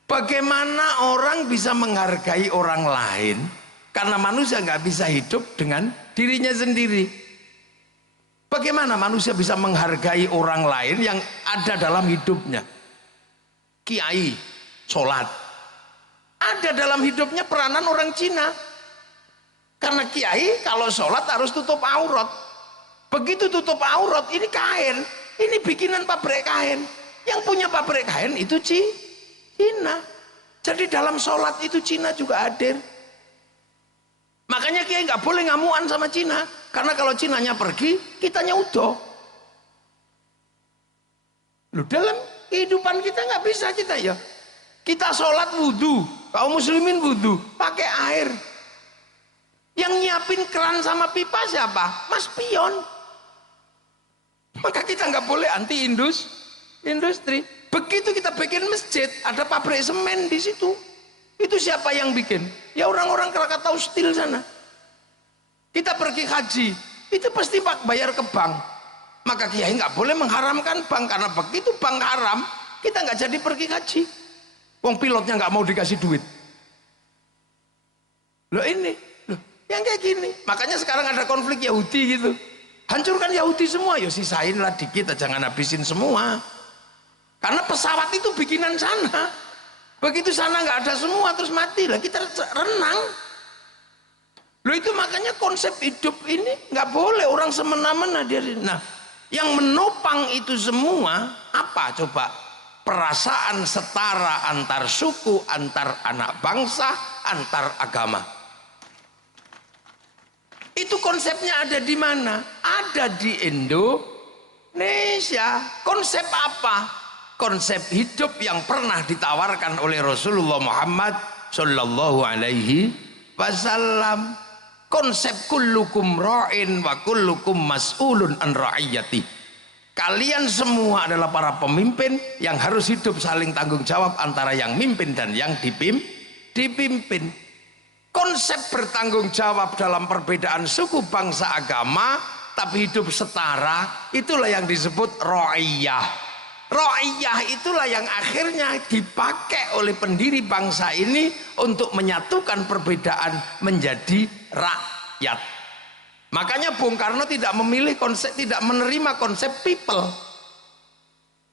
bagaimana orang bisa menghargai orang lain, karena manusia nggak bisa hidup dengan dirinya sendiri. Bagaimana manusia bisa menghargai orang lain yang ada dalam hidupnya? Kiai sholat, ada dalam hidupnya peranan orang Cina. Karena kiai kalau sholat harus tutup aurat. Begitu tutup aurat, ini kain, ini bikinan pabrik kain. Yang punya pabrik kain itu Cina. Jadi dalam sholat itu Cina juga hadir. Makanya kiai nggak boleh ngamuan sama Cina, karena kalau Cinanya pergi, kitanya udah. Lu dalam kehidupan kita nggak bisa kita ya. Kita sholat wudhu, kaum muslimin wudhu pakai air. Yang nyiapin keran sama pipa siapa? Mas Pion. Maka kita nggak boleh anti industri. Begitu kita bikin masjid, ada pabrik semen di situ. Itu siapa yang bikin? Ya orang-orang Krakatau Steel sana. Kita pergi haji, itu pasti bayar ke bank. Maka kiai nggak boleh mengharamkan bank, karena begitu bank haram, kita nggak jadi pergi haji. Wong pilotnya nggak mau dikasih duit. Loh ini, loh yang kayak gini. Makanya sekarang ada konflik Yahudi gitu. Hancurkan Yahudi semua, ya sisain lah dikit, jangan habisin semua. Karena pesawat itu bikinan sana. Begitu sana nggak ada semua terus mati lah, kita renang. Loh itu makanya konsep hidup ini nggak boleh orang semena-mena dia. Nah, yang menopang itu semua apa coba? Perasaan setara antar suku, antar anak bangsa, antar agama. Itu konsepnya ada di mana? Ada di Indonesia. Konsep apa? Konsep hidup yang pernah ditawarkan oleh Rasulullah Muhammad Sallallahu Alaihi Wasallam. Konsep kullukum ra'in wa kullukum mas'ulun an ra'iyati. Kalian semua adalah para pemimpin yang harus hidup saling tanggung jawab antara yang mimpin dan yang dipimpin. Konsep bertanggung jawab dalam perbedaan suku, bangsa, agama, tapi hidup setara, itulah yang disebut ra'iyah. Ra'iyah itulah yang akhirnya dipakai oleh pendiri bangsa ini untuk menyatukan perbedaan menjadi rakyat. Makanya Bung Karno tidak memilih konsep, tidak menerima konsep people.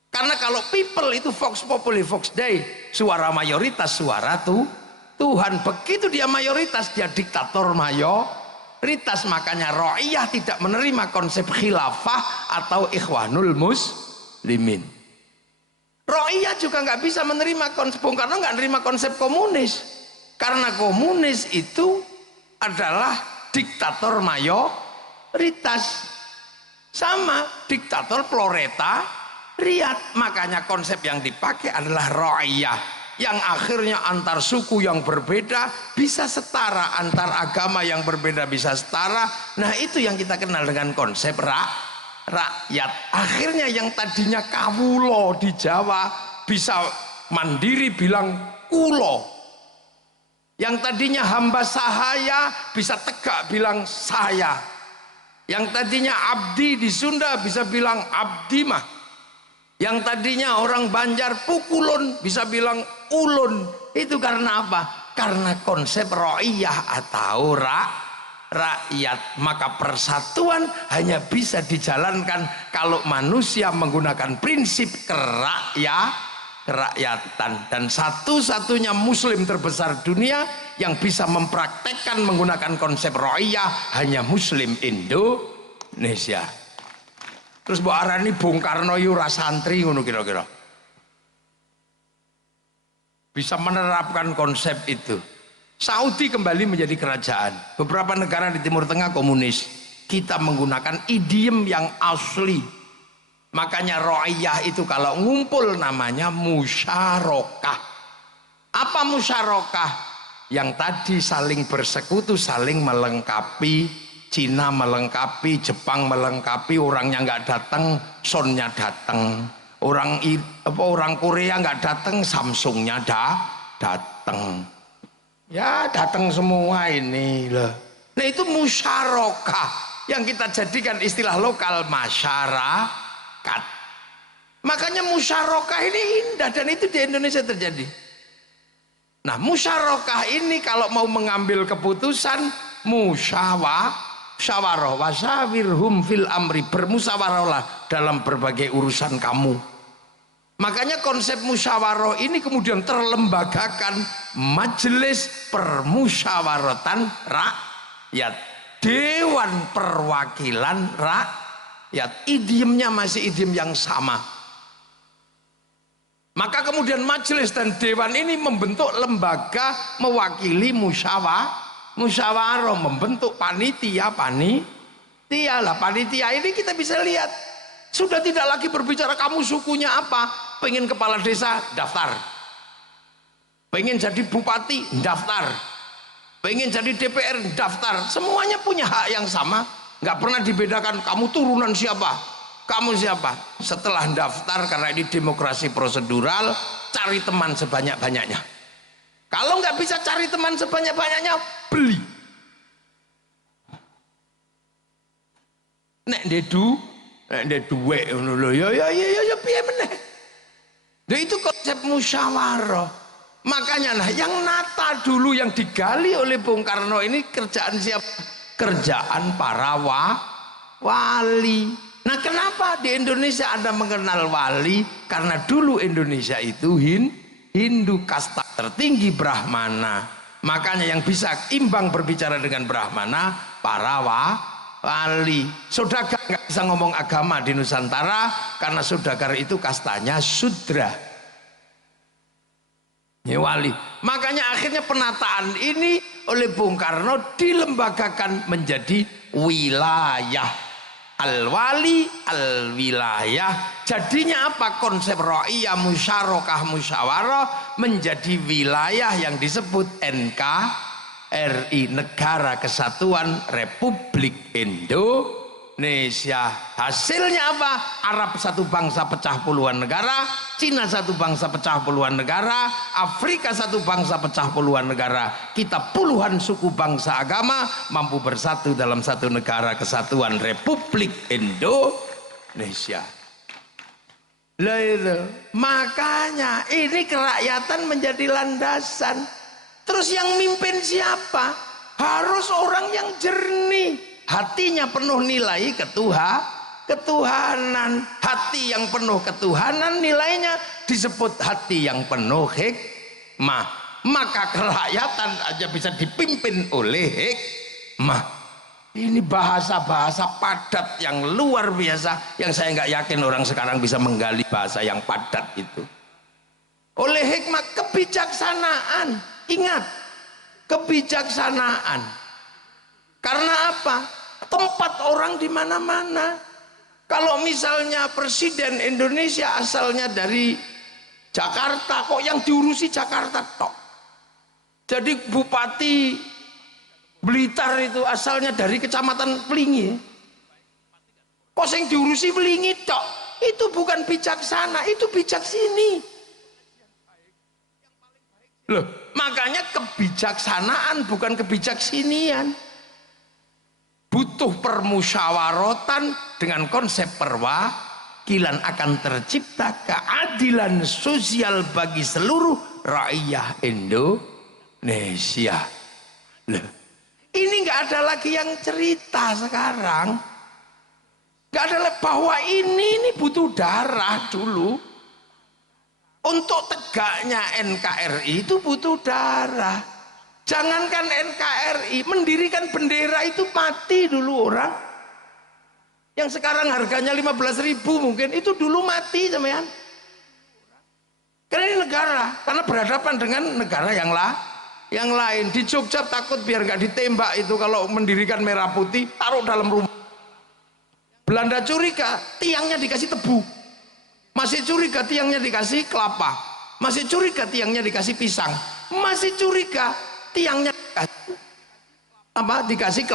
Karena kalau people itu vox populi vox dei, suara mayoritas suara Tuhan. Begitu dia mayoritas, dia diktator mayoritas. Makanya ra'iyah tidak menerima konsep khilafah atau ikhwanul muslimin. Ra'iyah juga nggak bisa menerima konsep, Bung Karno nggak menerima konsep komunis. Karena komunis itu adalah diktator mayoritas, sama diktator proletariat. Makanya konsep yang dipakai adalah ra'iyah, yang akhirnya antar suku yang berbeda bisa setara, antar agama yang berbeda bisa setara. Nah itu yang kita kenal dengan konsep rakyat. Akhirnya yang tadinya kawulo di Jawa bisa mandiri bilang kulo. Yang tadinya hamba sahaya bisa tegak bilang saya. Yang tadinya abdi di Sunda bisa bilang abdi mah. Yang tadinya orang Banjar pukulun bisa bilang ulun. Itu karena apa? Karena konsep ra'iyah atau rakyat. Maka persatuan hanya bisa dijalankan kalau manusia menggunakan prinsip kerakyatan. Dan satu-satunya muslim terbesar dunia yang bisa mempraktekkan menggunakan konsep ra'iyah hanya muslim Indonesia. Terus mbok arani Bung Karno yu ora santri ngono kira-kira. Bisa menerapkan konsep itu. Saudi kembali menjadi kerajaan. Beberapa negara di Timur Tengah komunis. Kita menggunakan idiom yang asli. Makanya ra'iyah itu kalau ngumpul namanya musyarakah. Apa musyarakah? Yang tadi saling bersekutu, saling melengkapi. Cina melengkapi, Jepang melengkapi, orangnya nggak datang, Sonnya datang. Orang Korea nggak datang, Samsungnya datang. Ya datang semua ini loh. Nah itu musyarakah yang kita jadikan istilah lokal masyarakat. Makanya musyarakah ini indah dan itu di Indonesia terjadi. Nah musyarakah ini kalau mau mengambil keputusan musyawarah. musyawarah, wasawirhum fil amri, bermusyawarahlah dalam berbagai urusan kamu. Makanya konsep musyawarah ini kemudian terlembagakan, majelis permusyawaratan rakyat, dewan perwakilan rakyat. Idiomnya masih idiom yang sama. Maka kemudian majelis dan dewan ini membentuk lembaga mewakili musyawarah, membentuk panitia lah. Panitia ini kita bisa lihat sudah tidak lagi berbicara kamu sukunya apa, pengen kepala desa daftar, pengen jadi bupati daftar, pengen jadi DPR daftar, semuanya punya hak yang sama, nggak pernah dibedakan kamu turunan siapa, kamu siapa. Setelah daftar, karena ini demokrasi prosedural, cari teman sebanyak-banyaknya. Kalau nggak bisa cari teman sebanyak-banyaknya, beli. Nek duwe ngono lho, ya piye meneh. Lha itu konsep musyawarah. Makanya nah, yang nata dulu yang digali oleh Bung Karno ini kerjaan siapa? Kerjaan para wali. Nah, kenapa di Indonesia Anda mengenal wali? Karena dulu Indonesia itu Hindu, kasta tertinggi Brahmana. Makanya yang bisa imbang berbicara dengan Brahmana para wali. Saudagar nggak bisa ngomong agama di Nusantara karena saudagar itu kastanya Sudra. Ini wali. Makanya akhirnya penataan ini oleh Bung Karno dilembagakan menjadi wilayah. Al-wali, al-wilayah. Jadinya apa? Konsep ra'iyah, musyarakah, musyawarah menjadi wilayah yang disebut NKRI, Negara Kesatuan Republik Indonesia. Hasilnya apa? Arab satu bangsa pecah puluhan negara, Cina satu bangsa pecah puluhan negara, Afrika satu bangsa pecah puluhan negara. Kita puluhan suku bangsa agama mampu bersatu dalam satu negara kesatuan Republik Indonesia. Lah itu. Makanya ini kerakyatan menjadi landasan. Terus yang mimpin siapa? Harus orang yang jernih, hatinya penuh nilai ketuhanan. Hati yang penuh ketuhanan nilainya disebut hati yang penuh hikmah. Maka kerakyatan aja bisa dipimpin oleh hikmah. Ini bahasa-bahasa padat yang luar biasa, yang saya nggak yakin orang sekarang bisa menggali bahasa yang padat itu. Oleh hikmah, kebijaksanaan. Ingat, kebijaksanaan. Karena apa? Tempat orang di mana-mana. Kalau misalnya presiden Indonesia asalnya dari Jakarta, kok yang diurusi Jakarta tok. Jadi Bupati Blitar itu asalnya dari Kecamatan Pelingi, kok yang diurusi Pelingi tok. Itu bukan bijaksana, itu bijak sini. Loh, makanya kebijaksanaan bukan kebijaksinian. Butuh permusyawaratan dengan konsep perwakilan, akan tercipta keadilan sosial bagi seluruh rakyat Indonesia. Loh, ini nggak ada lagi yang cerita sekarang. Nggak ada lagi bahwa ini butuh darah dulu. Untuk tegaknya NKRI itu butuh darah. Jangankan NKRI, mendirikan bendera itu mati dulu orang. Yang sekarang harganya 15.000 mungkin, itu dulu mati teman. Karena ini negara, karena berhadapan dengan negara yang lain. Di Jogja takut biar nggak ditembak itu kalau mendirikan merah putih, taruh dalam rumah. Belanda curiga, tiangnya dikasih tebu. Masih curiga tiangnya dikasih kelapa, masih curiga tiangnya dikasih pisang, masih curiga tiangnya dikasih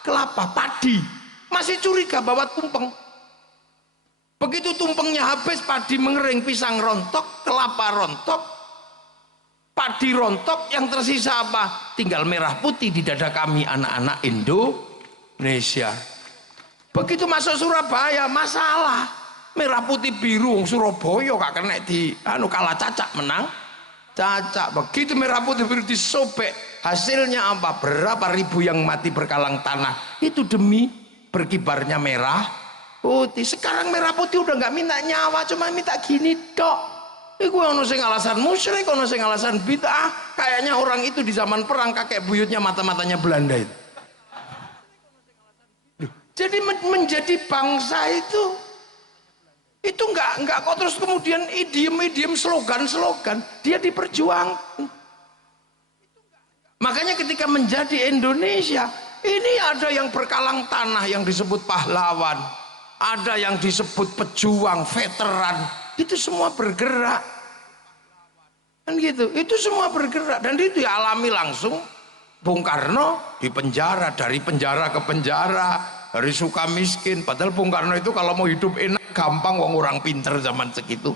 kelapa padi, masih curiga bawa tumpeng. Begitu tumpengnya habis, padi mengering, pisang rontok, kelapa rontok, padi rontok, yang tersisa apa? Tinggal merah putih di dada kami anak-anak Indonesia. Begitu masuk Surabaya, masalah. Merah putih biru, Surabaya gak kena di kalah cacak menang cacak. Begitu merah putih biru disobek Hasilnya apa? Berapa ribu yang mati berkalang tanah itu demi berkibarnya merah putih. Sekarang merah putih udah nggak minta nyawa, cuma minta gini dok. Iku ono sing alasan musyrik, ono sing alasan bid'ah. Kayaknya orang itu di zaman perang kakek buyutnya mata-matanya Belanda itu. Jadi menjadi bangsa itu nggak kok terus kemudian idiom slogan dia diperjuangkan. Makanya ketika menjadi Indonesia ini ada yang berkalang tanah yang disebut pahlawan, ada yang disebut pejuang, veteran, itu semua bergerak kan gitu, itu semua bergerak dan itu dialami langsung. Bung Karno di penjara, dari penjara ke penjara, dari suka miskin. Padahal Bung Karno itu kalau mau hidup enak gampang, wong orang pinter zaman segitu.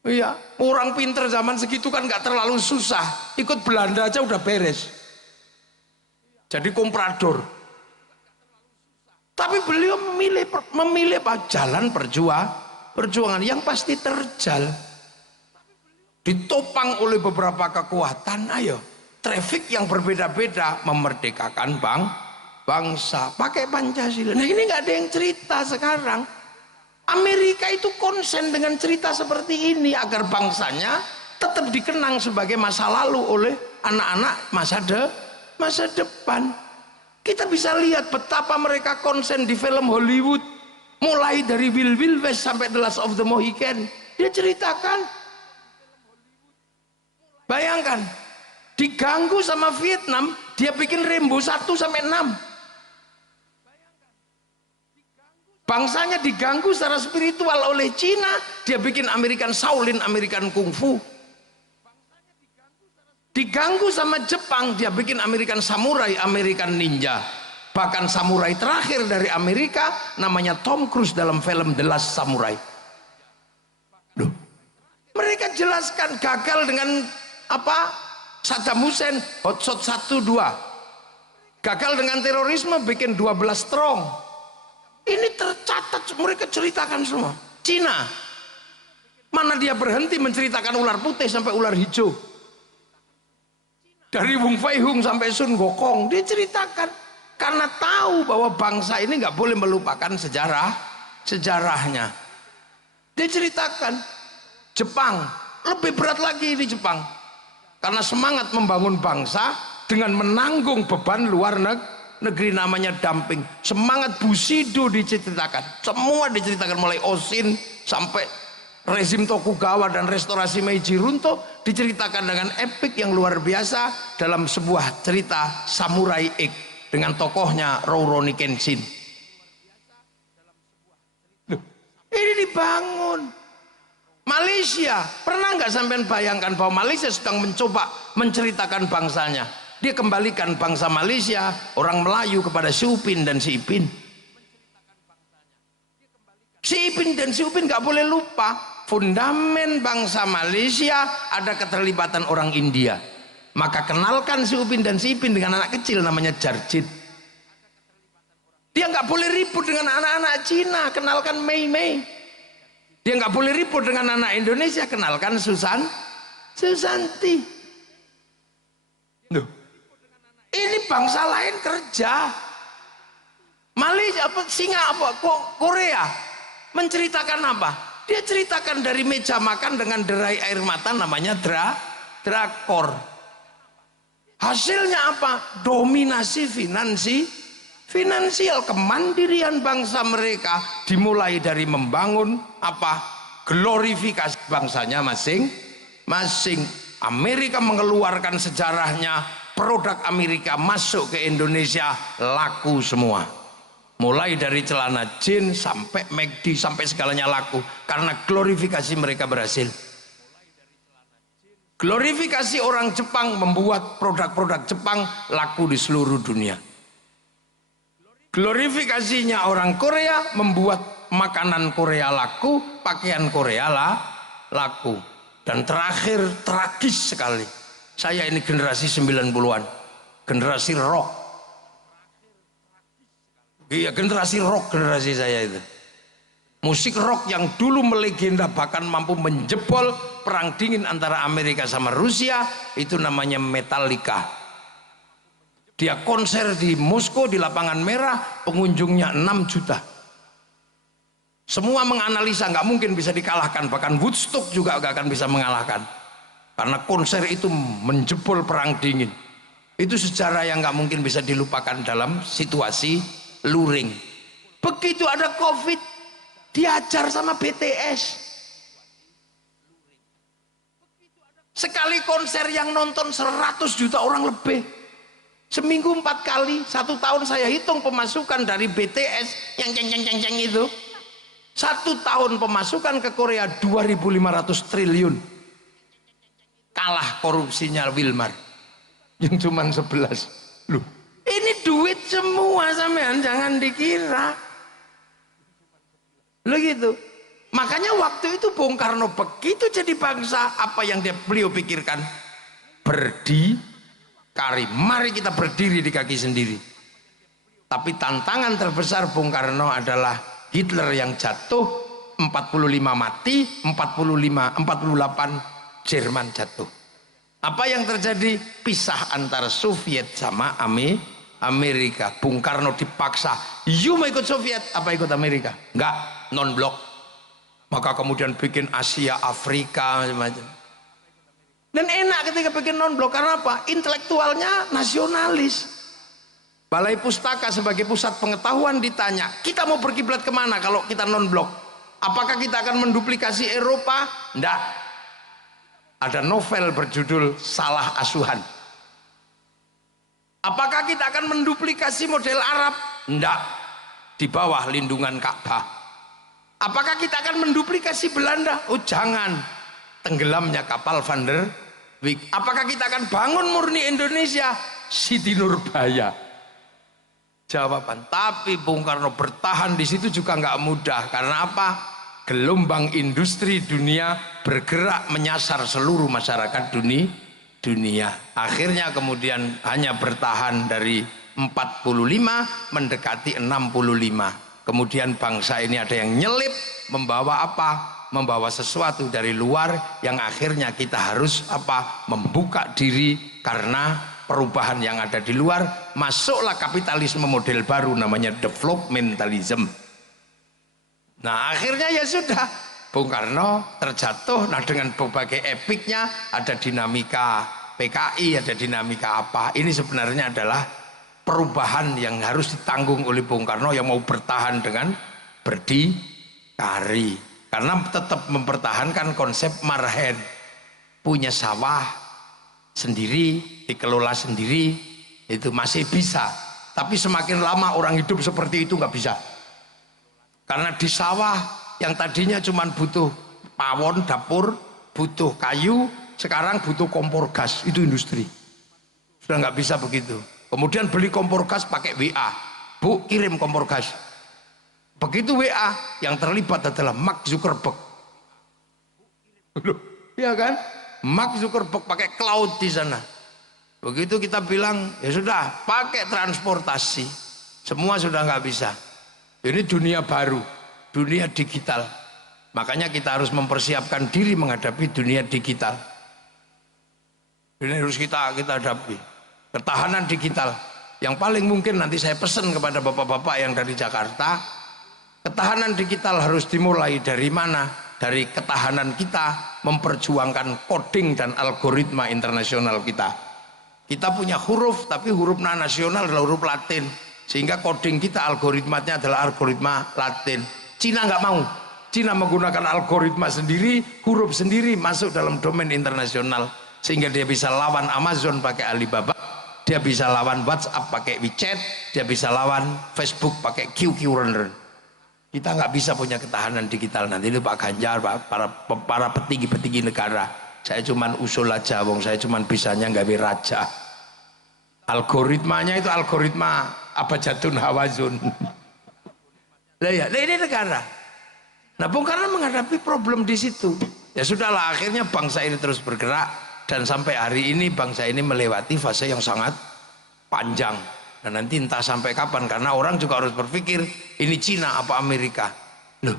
Iya, orang pinter zaman segitu kan nggak terlalu susah, ikut Belanda aja udah beres, jadi komprador. Tapi beliau memilih apa? Jalan perjuangan yang pasti terjal, ditopang oleh beberapa kekuatan. Ayo, traffic yang berbeda-beda memerdekakan bangsa pakai Pancasila. Nah ini nggak ada yang cerita sekarang. Amerika itu konsen dengan cerita seperti ini agar bangsanya tetap dikenang sebagai masa lalu oleh anak-anak masa depan. Kita bisa lihat betapa mereka konsen di film Hollywood, mulai dari Wild West sampai The Last of the Mohican. Dia ceritakan, bayangkan diganggu sama Vietnam, dia bikin Rambo 1 sampai 6. Bangsanya diganggu secara spiritual oleh Cina, dia bikin American Shaolin, American Kung Fu. Diganggu sama Jepang, dia bikin American Samurai, American Ninja. Bahkan samurai terakhir dari Amerika namanya Tom Cruise dalam film The Last Samurai. Duh. Mereka jelaskan gagal dengan apa? Saddam Hussein, Hot Shot 1, 2. Gagal dengan terorisme, bikin 12 Strong. Ini tercatat, mereka ceritakan semua. Cina, mana dia berhenti menceritakan ular putih sampai ular hijau. Dari Wong Fei Hung sampai Sun Gokong, dia ceritakan. Karena tahu bahwa bangsa ini nggak boleh melupakan sejarahnya. Dia ceritakan. Jepang, lebih berat lagi di Jepang. Karena semangat membangun bangsa dengan menanggung beban luar negeri namanya dumping. Semangat Bushido diceritakan, semua diceritakan mulai Oshin sampai rezim Tokugawa dan restorasi Meiji runtuh, diceritakan dengan epik yang luar biasa dalam sebuah cerita Samurai X dengan tokohnya Rurouni Kenshin. Ini dibangun. Malaysia, pernah nggak sampean bayangkan bahwa Malaysia sedang mencoba menceritakan bangsanya? Dia kembalikan bangsa Malaysia, orang Melayu kepada Si Upin dan Si Ipin. Si Ipin dan Si Upin gak boleh lupa, fundamen bangsa Malaysia ada keterlibatan orang India. Maka kenalkan Si Upin dan Si Ipin dengan anak kecil namanya Jarjit. Dia gak boleh ribut dengan anak-anak Cina, kenalkan Mei Mei. Dia gak boleh ribut dengan anak Indonesia, kenalkan Susanti. Duh. Ini bangsa lain kerja. Malaysia apa Korea menceritakan apa? Dia ceritakan dari meja makan dengan derai air mata namanya drakor. Hasilnya apa? Dominasi finansial, kemandirian bangsa mereka dimulai dari membangun apa? Glorifikasi bangsanya masing-masing. Amerika mengeluarkan sejarahnya, produk Amerika masuk ke Indonesia laku semua, mulai dari celana jeans sampai McD sampai segalanya laku karena glorifikasi mereka berhasil. Glorifikasi orang Jepang membuat produk-produk Jepang laku di seluruh dunia. Glorifikasinya orang Korea membuat makanan Korea laku, pakaian Korea laku. Dan terakhir, tragis sekali, saya ini generasi 90-an, generasi rock. Iya, generasi rock, generasi saya itu. Musik rock yang dulu melegenda bahkan mampu menjebol perang dingin antara Amerika sama Rusia, itu namanya Metallica. Dia konser di Moskow di lapangan merah, pengunjungnya 6 juta. Semua menganalisa nggak mungkin bisa dikalahkan, bahkan Woodstock juga nggak akan bisa mengalahkan, karena konser itu menjebol perang dingin. Itu sejarah yang nggak mungkin bisa dilupakan dalam situasi luring. Begitu ada COVID, diajar sama BTS. Sekali konser yang nonton 100 juta orang lebih. Seminggu 4 kali, 1 tahun saya hitung pemasukan dari BTS yang ceng itu. 1 tahun pemasukan ke Korea 2.500 triliun. Kalah korupsinya Wilmar yang cuma 11. Loh, ini duit semua sampean, jangan dikira. Loh gitu. Makanya waktu itu Bung Karno begitu jadi bangsa, apa yang beliau pikirkan? Berdikari. Mari kita berdiri di kaki sendiri. Tapi tantangan terbesar Bung Karno adalah Hitler yang jatuh, 45 mati, 48 Jerman jatuh. Apa yang terjadi? Pisah antara Soviet sama Amerika. Bung Karno dipaksa, you mau ikut Soviet apa ikut Amerika? Enggak, non blok. Maka kemudian bikin Asia, Afrika macam-macam. Dan enak ketika bikin non blok, karena apa? Intelektualnya nasionalis. Balai Pustaka sebagai pusat pengetahuan ditanya, kita mau berkiblat kemana kalau kita non blok? Apakah kita akan menduplikasi Eropa? Enggak. Ada novel berjudul Salah Asuhan. Apakah kita akan menduplikasi model Arab? Enggak. Di bawah lindungan Ka'bah. Apakah kita akan menduplikasi Belanda? Oh jangan. Tenggelamnya kapal Van der Wijk. Apakah kita akan bangun murni Indonesia? Siti Nurbaya. Jawaban. Tapi Bung Karno bertahan di situ juga nggak mudah. Karena apa? Gelombang industri dunia bergerak menyasar seluruh masyarakat dunia. Akhirnya kemudian hanya bertahan dari 45 mendekati 65. Kemudian bangsa ini ada yang nyelip, membawa apa? Membawa sesuatu dari luar yang akhirnya kita harus apa? Membuka diri karena perubahan yang ada di luar. Masuklah kapitalisme model baru namanya developmentalism. Nah akhirnya ya sudah, Bung Karno terjatuh. Nah dengan berbagai epiknya, ada dinamika PKI, ada dinamika apa. Ini sebenarnya adalah perubahan yang harus ditanggung oleh Bung Karno yang mau bertahan dengan berdikari. Karena tetap mempertahankan konsep marhen. Punya sawah sendiri, dikelola sendiri, itu masih bisa. Tapi semakin lama orang hidup seperti itu nggak bisa. Karena di sawah yang tadinya cuma butuh pawon, dapur, butuh kayu, sekarang butuh kompor gas, itu industri. Sudah nggak bisa begitu. Kemudian beli kompor gas pakai WA, Bu kirim kompor gas. Begitu WA, yang terlibat adalah Mark Zuckerberg. Iya kan? Mark Zuckerberg pakai cloud di sana. Begitu kita bilang, ya sudah, pakai transportasi, semua sudah nggak bisa. Ini dunia baru, dunia digital. Makanya kita harus mempersiapkan diri menghadapi dunia digital. Ini harus kita hadapi. Ketahanan digital. Yang paling mungkin nanti saya pesan kepada bapak-bapak yang dari Jakarta, ketahanan digital harus dimulai dari mana? Dari ketahanan kita memperjuangkan coding dan algoritma internasional kita. Kita punya huruf, tapi huruf nasional adalah huruf Latin. Sehingga coding kita, algoritmanya adalah algoritma Latin. Cina nggak mau. Cina menggunakan algoritma sendiri, huruf sendiri masuk dalam domain internasional. Sehingga dia bisa lawan Amazon pakai Alibaba, dia bisa lawan WhatsApp pakai WeChat, dia bisa lawan Facebook pakai QQ Runner. Kita nggak bisa punya ketahanan digital nanti. Itu Pak Ganjar, para petinggi-petinggi negara. Saya cuman usul aja, wong saya cuman bisanya nggak raja. Algoritmanya itu algoritma abjadun hawazun. Lah ya, ini negara. Nah, Bung Karno menghadapi problem di situ. Ya sudahlah, akhirnya bangsa ini terus bergerak dan sampai hari ini bangsa ini melewati fase yang sangat panjang. Dan nanti entah sampai kapan, karena orang juga harus berpikir ini Cina apa Amerika. Loh,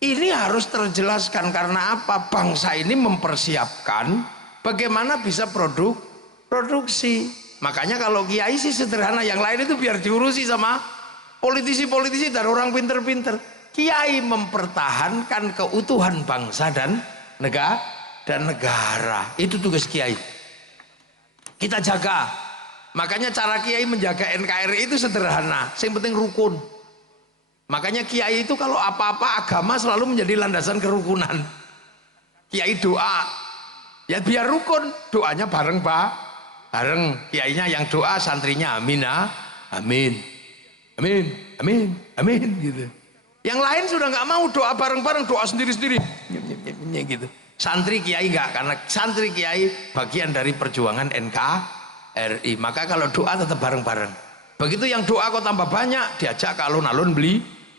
Ini harus terjelaskan karena apa? Bangsa ini mempersiapkan bagaimana bisa produksi. Makanya kalau kiai sih sederhana, yang lain itu biar diurusi sama politisi-politisi dan orang pinter-pinter. Kiai mempertahankan keutuhan bangsa dan negara. Itu tugas kiai. Kita jaga. Makanya cara kiai menjaga NKRI itu sederhana. Yang penting rukun. Makanya kiai itu kalau apa-apa agama selalu menjadi landasan kerukunan. Kiai doa, ya biar rukun, doanya bareng kiainya yang doa, santrinya amin, amin, amin, amin, amin gitu. Yang lain sudah nggak mau doa bareng-bareng, doa sendiri-sendiri gitu. Santri kiai enggak, karena santri kiai bagian dari perjuangan NKRI. Maka kalau doa tetap bareng-bareng. Begitu yang doa kok tambah banyak, diajak ke alun-alun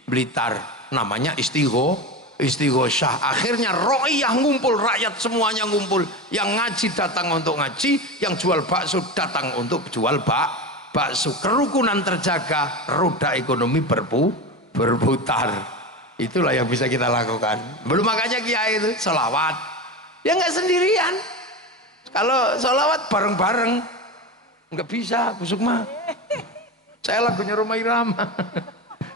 Blitar, namanya istighosah. Akhirnya ro'iyah ngumpul, rakyat semuanya ngumpul. Yang ngaji datang untuk ngaji, yang jual bakso datang untuk jual bakso. Kerukunan terjaga, roda ekonomi berputar. Itulah yang bisa kita lakukan. Belum makanya kiai itu sholawat. Ya nggak sendirian. Kalau sholawat bareng-bareng nggak bisa, Bu Sukma. Saya lagunya Rhoma Irama.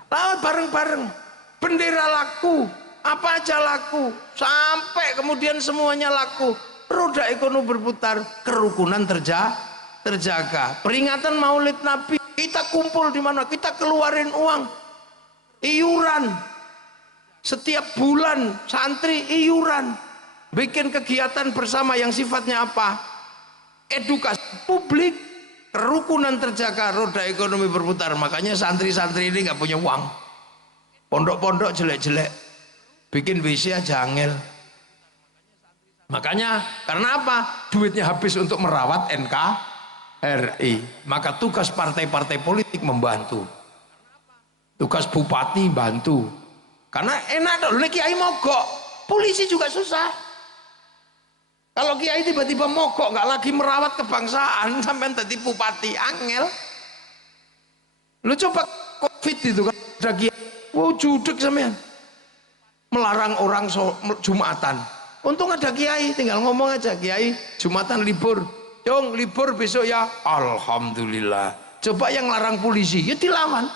Lawat bareng-bareng, bendera laku, apa aja laku, sampai kemudian semuanya laku, roda ekonomi berputar, kerukunan terjaga. Peringatan Maulid Nabi, kita kumpul di mana? Kita keluarin uang, iuran, setiap bulan santri iuran, bikin kegiatan bersama yang sifatnya apa? Edukasi publik. Kerukunan terjaga, roda ekonomi berputar. Makanya santri-santri ini nggak punya uang. Pondok-pondok jelek-jelek, bikin WC aja angel. Makanya karena apa? Duitnya habis untuk merawat NKRI. Maka tugas partai-partai politik membantu. Tugas bupati bantu. Karena enak dong, kiai mogok, polisi juga susah. Kalau kiai tiba-tiba mogok, nggak lagi merawat kebangsaan, sampai tadi bupati angel. Lu coba COVID itu kan ada kiai, wow judek sampean, melarang orang Jumatan. Untung ada kiai, tinggal ngomong aja, kiai Jumatan libur, dong libur besok ya, alhamdulillah. Coba yang larang polisi, ya dilawan.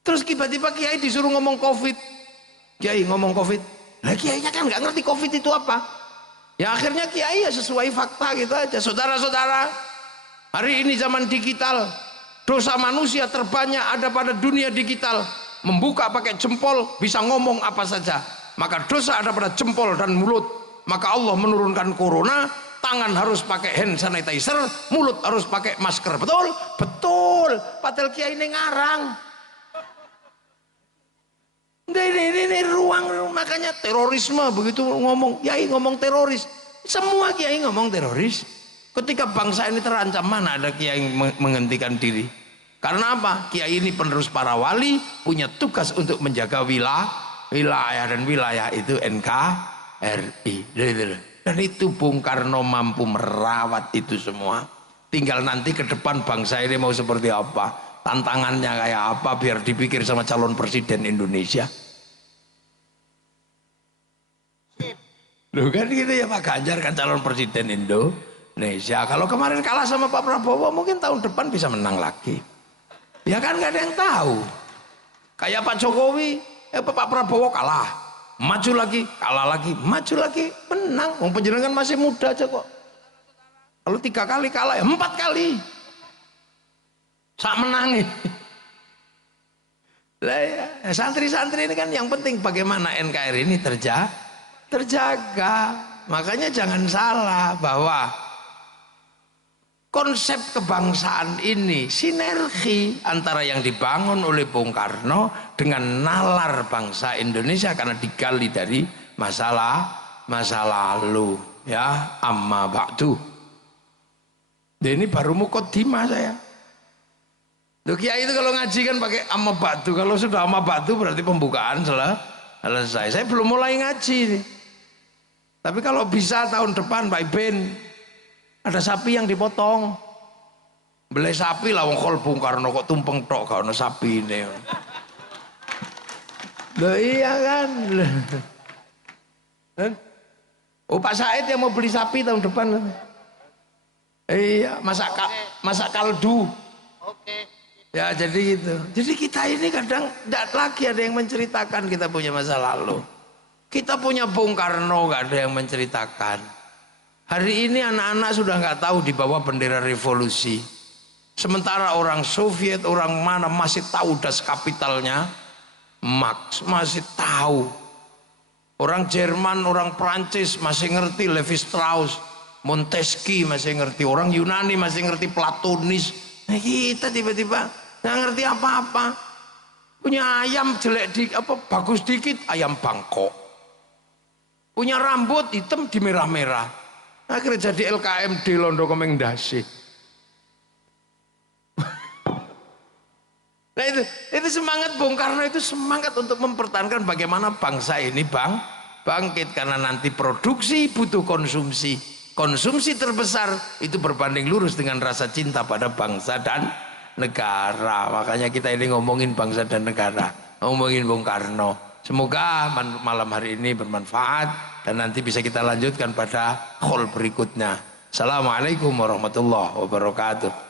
Terus tiba-tiba kiai disuruh ngomong COVID, kiai ngomong COVID. Lah kiainya kan nggak ngerti COVID itu apa. Ya akhirnya kiai ya sesuai fakta gitu aja. Saudara-saudara, hari ini zaman digital, dosa manusia terbanyak ada pada dunia digital. Membuka pakai jempol bisa ngomong apa saja. Maka dosa ada pada jempol dan mulut. Maka Allah menurunkan corona, tangan harus pakai hand sanitizer, mulut harus pakai masker. Betul? Betul. Padahal kiai ini ngarang. Ini ruang, makanya terorisme begitu ngomong, kiai ngomong teroris, semua kiai ngomong teroris. Ketika bangsa ini terancam, mana ada kiai menghentikan diri? Karena apa? Kiai ini penerus para wali, punya tugas untuk menjaga wilayah dan wilayah itu NKRI. Dan itu Bung Karno mampu merawat itu semua. Tinggal nanti ke depan bangsa ini mau seperti apa? Tantangannya kayak apa biar dipikir sama calon presiden Indonesia. Loh kan gitu ya, Pak Ganjar kan calon presiden Indonesia. Kalau kemarin kalah sama Pak Prabowo, mungkin tahun depan bisa menang lagi. Ya kan gak ada yang tahu. Kayak Pak Jokowi, Pak Prabowo kalah, maju lagi, kalah lagi, maju lagi, menang. Wong panjenengan masih muda aja kok. Kalau 3 kali kalah ya 4 kali. Sak menangi. Lah ya, santri-santri ini kan yang penting bagaimana NKRI ini terjaga. Makanya jangan salah bahwa konsep kebangsaan ini sinergi antara yang dibangun oleh Bung Karno dengan nalar bangsa Indonesia karena digali dari masa lalu ya. Amma ba'du. Ini baru mukaddimah saya. Loh, kiai itu kalau ngaji kan pakai amma ba'du. Kalau sudah amma ba'du berarti pembukaan selesai. Saya belum mulai ngaji nih. Tapi kalau bisa tahun depan Pak Iben ada sapi yang dipotong. Beli sapi lah wong kol Bung Karno kok tumpeng tok gak ono sapi ini. Loh iya kan. Oh Pak Said yang mau beli sapi tahun depan. Iya, masak kaldu. Oke. Ya jadi gitu. Jadi kita ini kadang tidak lagi ada yang menceritakan kita punya masa lalu. Kita punya Bung Karno, nggak ada yang menceritakan. Hari ini anak-anak sudah nggak tahu di bawah bendera revolusi. Sementara orang Soviet, orang mana masih tahu das kapitalnya, Marx masih tahu. Orang Jerman, orang Prancis masih ngerti Levi Strauss, Montesquieu masih ngerti, orang Yunani masih ngerti Platonis. Nah, kita tiba-tiba nggak ngerti apa-apa. Punya ayam jelek di apa bagus dikit, ayam Bangkok. Punya rambut hitam di merah-merah. Akhirnya jadi LKMD Londo Komeng Dasi. Nah itu semangat Bung Karno, itu semangat untuk mempertahankan bagaimana bangsa ini bangkit, karena nanti produksi butuh konsumsi. Konsumsi terbesar itu berbanding lurus dengan rasa cinta pada bangsa dan negara. Makanya kita ini ngomongin bangsa dan negara, ngomongin Bung Karno. Semoga malam hari ini bermanfaat dan nanti bisa kita lanjutkan pada call berikutnya. Assalamualaikum warahmatullahi wabarakatuh.